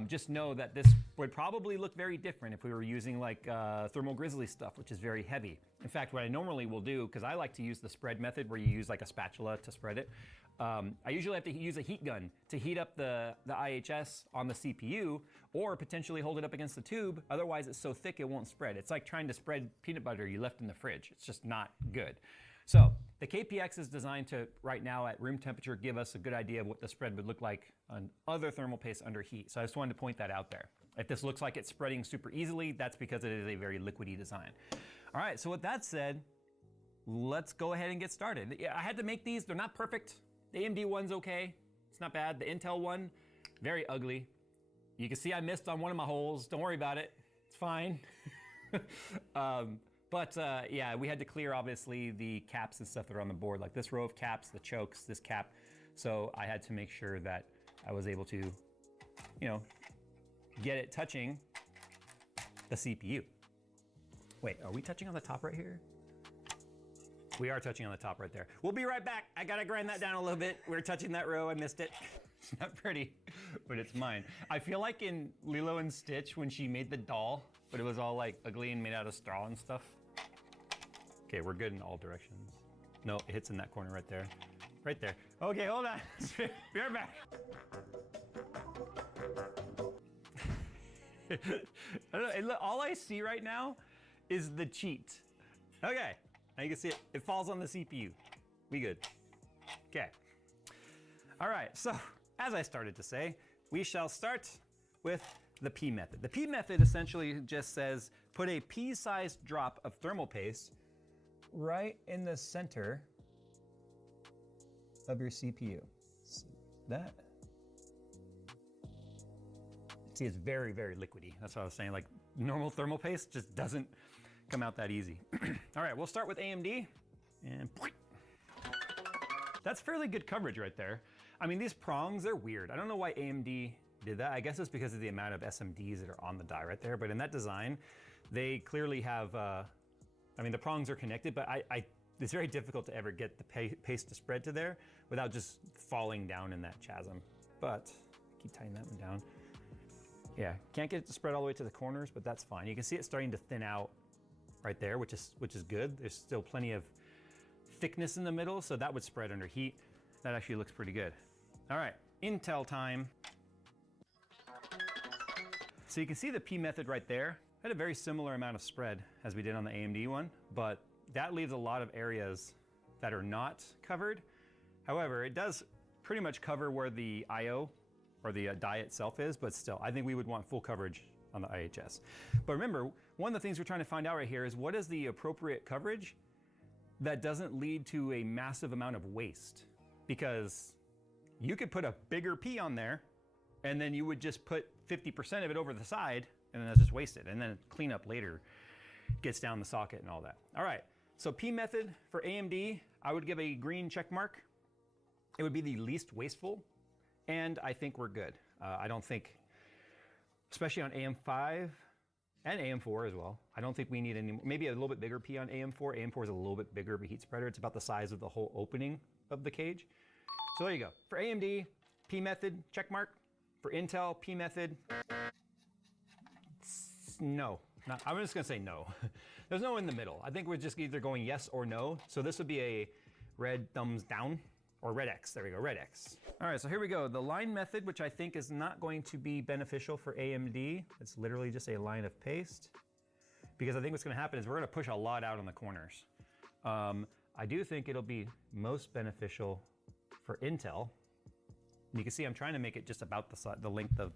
Just know that this would probably look very different if we were using like Thermal Grizzly stuff, which is very heavy. In fact, what I normally will do, because I like to use the spread method where you use like a spatula to spread it, I usually have to use a heat gun to heat up the IHS on the CPU, or potentially hold it up against the tube. Otherwise, it's so thick it won't spread. It's like trying to spread peanut butter you left in the fridge. It's just not good. So the KPX is designed to, right now at room temperature, give us a good idea of what the spread would look like on other thermal pastes under heat. So I just wanted to point that out there. If this looks like it's spreading super easily, that's because it is a very liquidy design. All right, so with that said, let's go ahead and get started. Yeah, I had to make these. They're not perfect. The AMD one's okay. It's not bad. The Intel one, very ugly. You can see I missed on one of my holes. Don't worry about it. It's fine. But yeah, we had to clear, obviously, the caps and stuff that are on the board, like this row of caps, the chokes, this cap. So I had to make sure that I was able to, you know, get it touching the CPU. Wait, are we touching on the top right here? We are touching on the top right there. We'll be right back. I gotta grind that down a little bit. We're touching that row, I missed it. It's not pretty, but it's mine. I feel like in Lilo and Stitch when she made the doll, but it was all like ugly and made out of straw and stuff. Okay, we're good in all directions. No, it hits in that corner right there. Right there. Okay, hold on. Be right back. I don't know, all I see right now is the cheat. Okay, now you can see it. It falls on the CPU. We good. Okay. All right, so as I started to say, we shall start with the P method. The P method essentially just says put a pea-sized drop of thermal paste right in the center of your CPU. See that? See, it's very, very liquidy. That's what I was saying. Like normal thermal paste just doesn't come out that easy. All right, we'll start with AMD, and that's fairly good coverage right there. I mean, these prongs, they're weird. I don't know why AMD did that. I guess it's because of the amount of SMDs that are on the die right there. But in that design, they clearly have, I mean, the prongs are connected, but it's very difficult to ever get the paste to spread to there without just falling down in that chasm. But keep tightening that one down. Yeah, can't get it to spread all the way to the corners, but that's fine. You can see it starting to thin out right there, which is good. There's still plenty of thickness in the middle, so that would spread under heat. That actually looks pretty good. All right, Intel time. So you can see the P method right there. Had a very similar amount of spread as we did on the AMD one, but that leaves a lot of areas that are not covered. However, it does pretty much cover where the IO or the die itself is, but still, I think we would want full coverage on the IHS. But remember, one of the things we're trying to find out right here is what is the appropriate coverage that doesn't lead to a massive amount of waste? Because you could put a bigger P on there and then you would just put 50% of it over the side and then that's just wasted. And then cleanup later gets down the socket and all that. All right, so P method for AMD, I would give a green check mark. It would be the least wasteful. And I think we're good. I don't think, especially on AM5 and AM4 as well, I don't think we need any, maybe a little bit bigger P on AM4. AM4 is a little bit bigger of a heat spreader. It's about the size of the whole opening of the cage. So there you go. For AMD, P method, check mark. For Intel, P method, no. I'm just gonna say no. There's no in the middle. I think we're just either going yes or no. So this would be a red thumbs down. Or red X, there we go, red X. All right, so here we go. The line method, which I think is not going to be beneficial for AMD. It's literally just a line of paste. Because I think what's gonna happen is we're gonna push a lot out on the corners. I do think it'll be most beneficial for Intel. And you can see I'm trying to make it just about the length of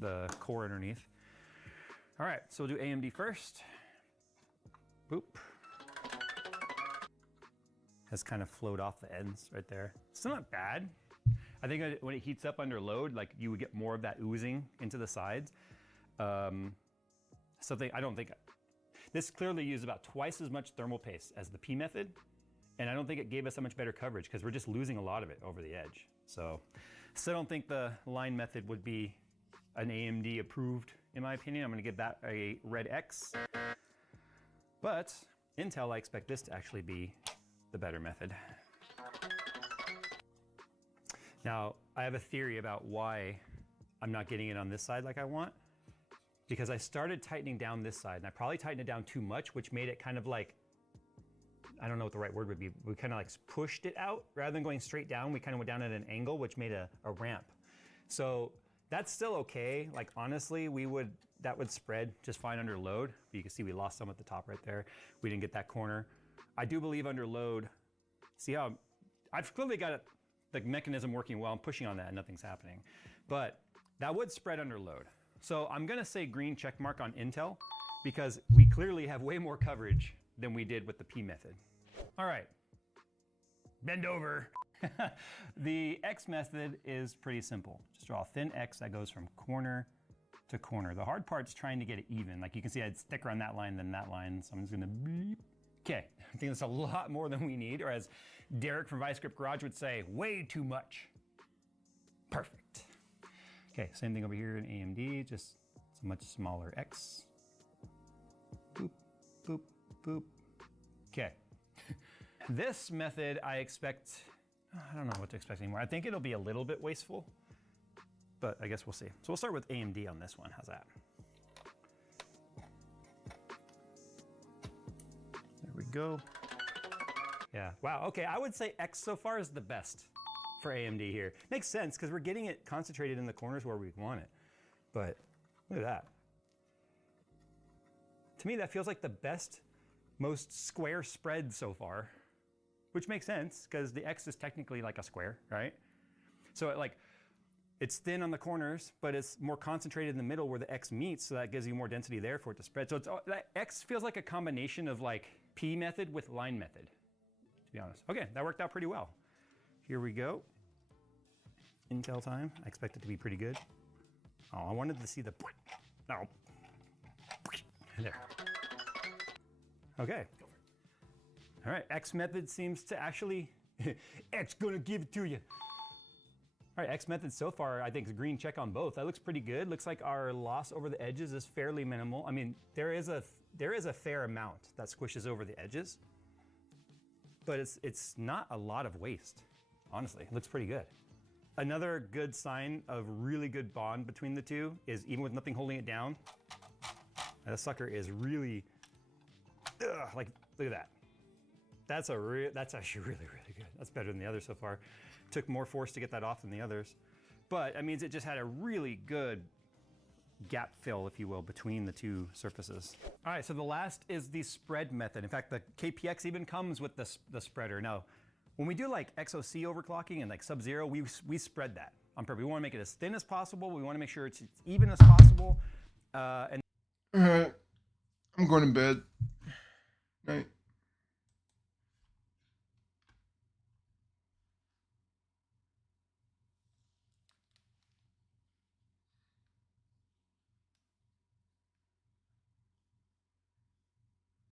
the core underneath. All right, so we'll do AMD first. Boop. Has kind of flowed off the ends right there. Still not bad. I think when it heats up under load, like you would get more of that oozing into the sides. Something I don't think, this clearly used about twice as much thermal paste as the P method. And I don't think it gave us that much better coverage because we're just losing a lot of it over the edge. So still don't think the line method would be an AMD approved, in my opinion. I'm gonna give that a red X. But Intel, I expect this to actually be the better method. Now, I have a theory about why I'm not getting it on this side like I want. Because I started tightening down this side, and I probably tightened it down too much, which made it kind of like, I don't know what the right word would be. We kind of like pushed it out. Rather than going straight down, we kind of went down at an angle, which made a ramp. So that's still okay. Like honestly, that would spread just fine under load. But you can see we lost some at the top right there. We didn't get that corner. I do believe under load, see how, I've clearly got the mechanism working well. I'm pushing on that and nothing's happening. But that would spread under load. So I'm gonna say green check mark on Intel because we clearly have way more coverage than we did with the P method. All right, bend over. The X method is pretty simple. Just draw a thin X that goes from corner to corner. The hard part's trying to get it even. Like you can see I'd thicker on that line than that line, so I'm just gonna beep. Okay, I think that's a lot more than we need, or as Derek from ViceScript Garage would say, way too much. Perfect. Okay, same thing over here in AMD, just it's a much smaller X. Boop, boop, boop. Okay. This method I expect, I don't know what to expect anymore. I think it'll be a little bit wasteful, but I guess we'll see. So we'll start with AMD on this one, how's that? There we go. Yeah, wow, okay, I would say X so far is the best for AMD here. Makes sense, because we're getting it concentrated in the corners where we want it. But look at that. To me, that feels like the best, most square spread so far, which makes sense, because the X is technically like a square, right? So it's thin on the corners, but it's more concentrated in the middle where the X meets, so that gives you more density there for it to spread. So that X feels like a combination of like P method with line method, to be honest. Okay, that worked out pretty well. Here we go. Intel time. I expect it to be pretty good. Oh, I wanted to see the, no. There. Okay. All right, X method seems to actually, X gonna give it to you. All right, X method so far, I think is a green check on both. That looks pretty good. Looks like our loss over the edges is fairly minimal. I mean, there is a fair amount that squishes over the edges, but it's not a lot of waste. Honestly, it looks pretty good. Another good sign of really good bond between the two is even with nothing holding it down, that sucker is really, like, look at that. That's actually really, really good. That's better than the other so far. Took more force to get that off than the others. But it means it just had a really good gap fill, if you will, between the two surfaces. All right, so the last is the spread method. In fact, the KPX even comes with the spreader. Now, when we do like XOC overclocking and like Sub-Zero, we spread that on purpose. We want to make it as thin as possible. We want to make sure it's even as possible. All right, I'm going to bed. Night.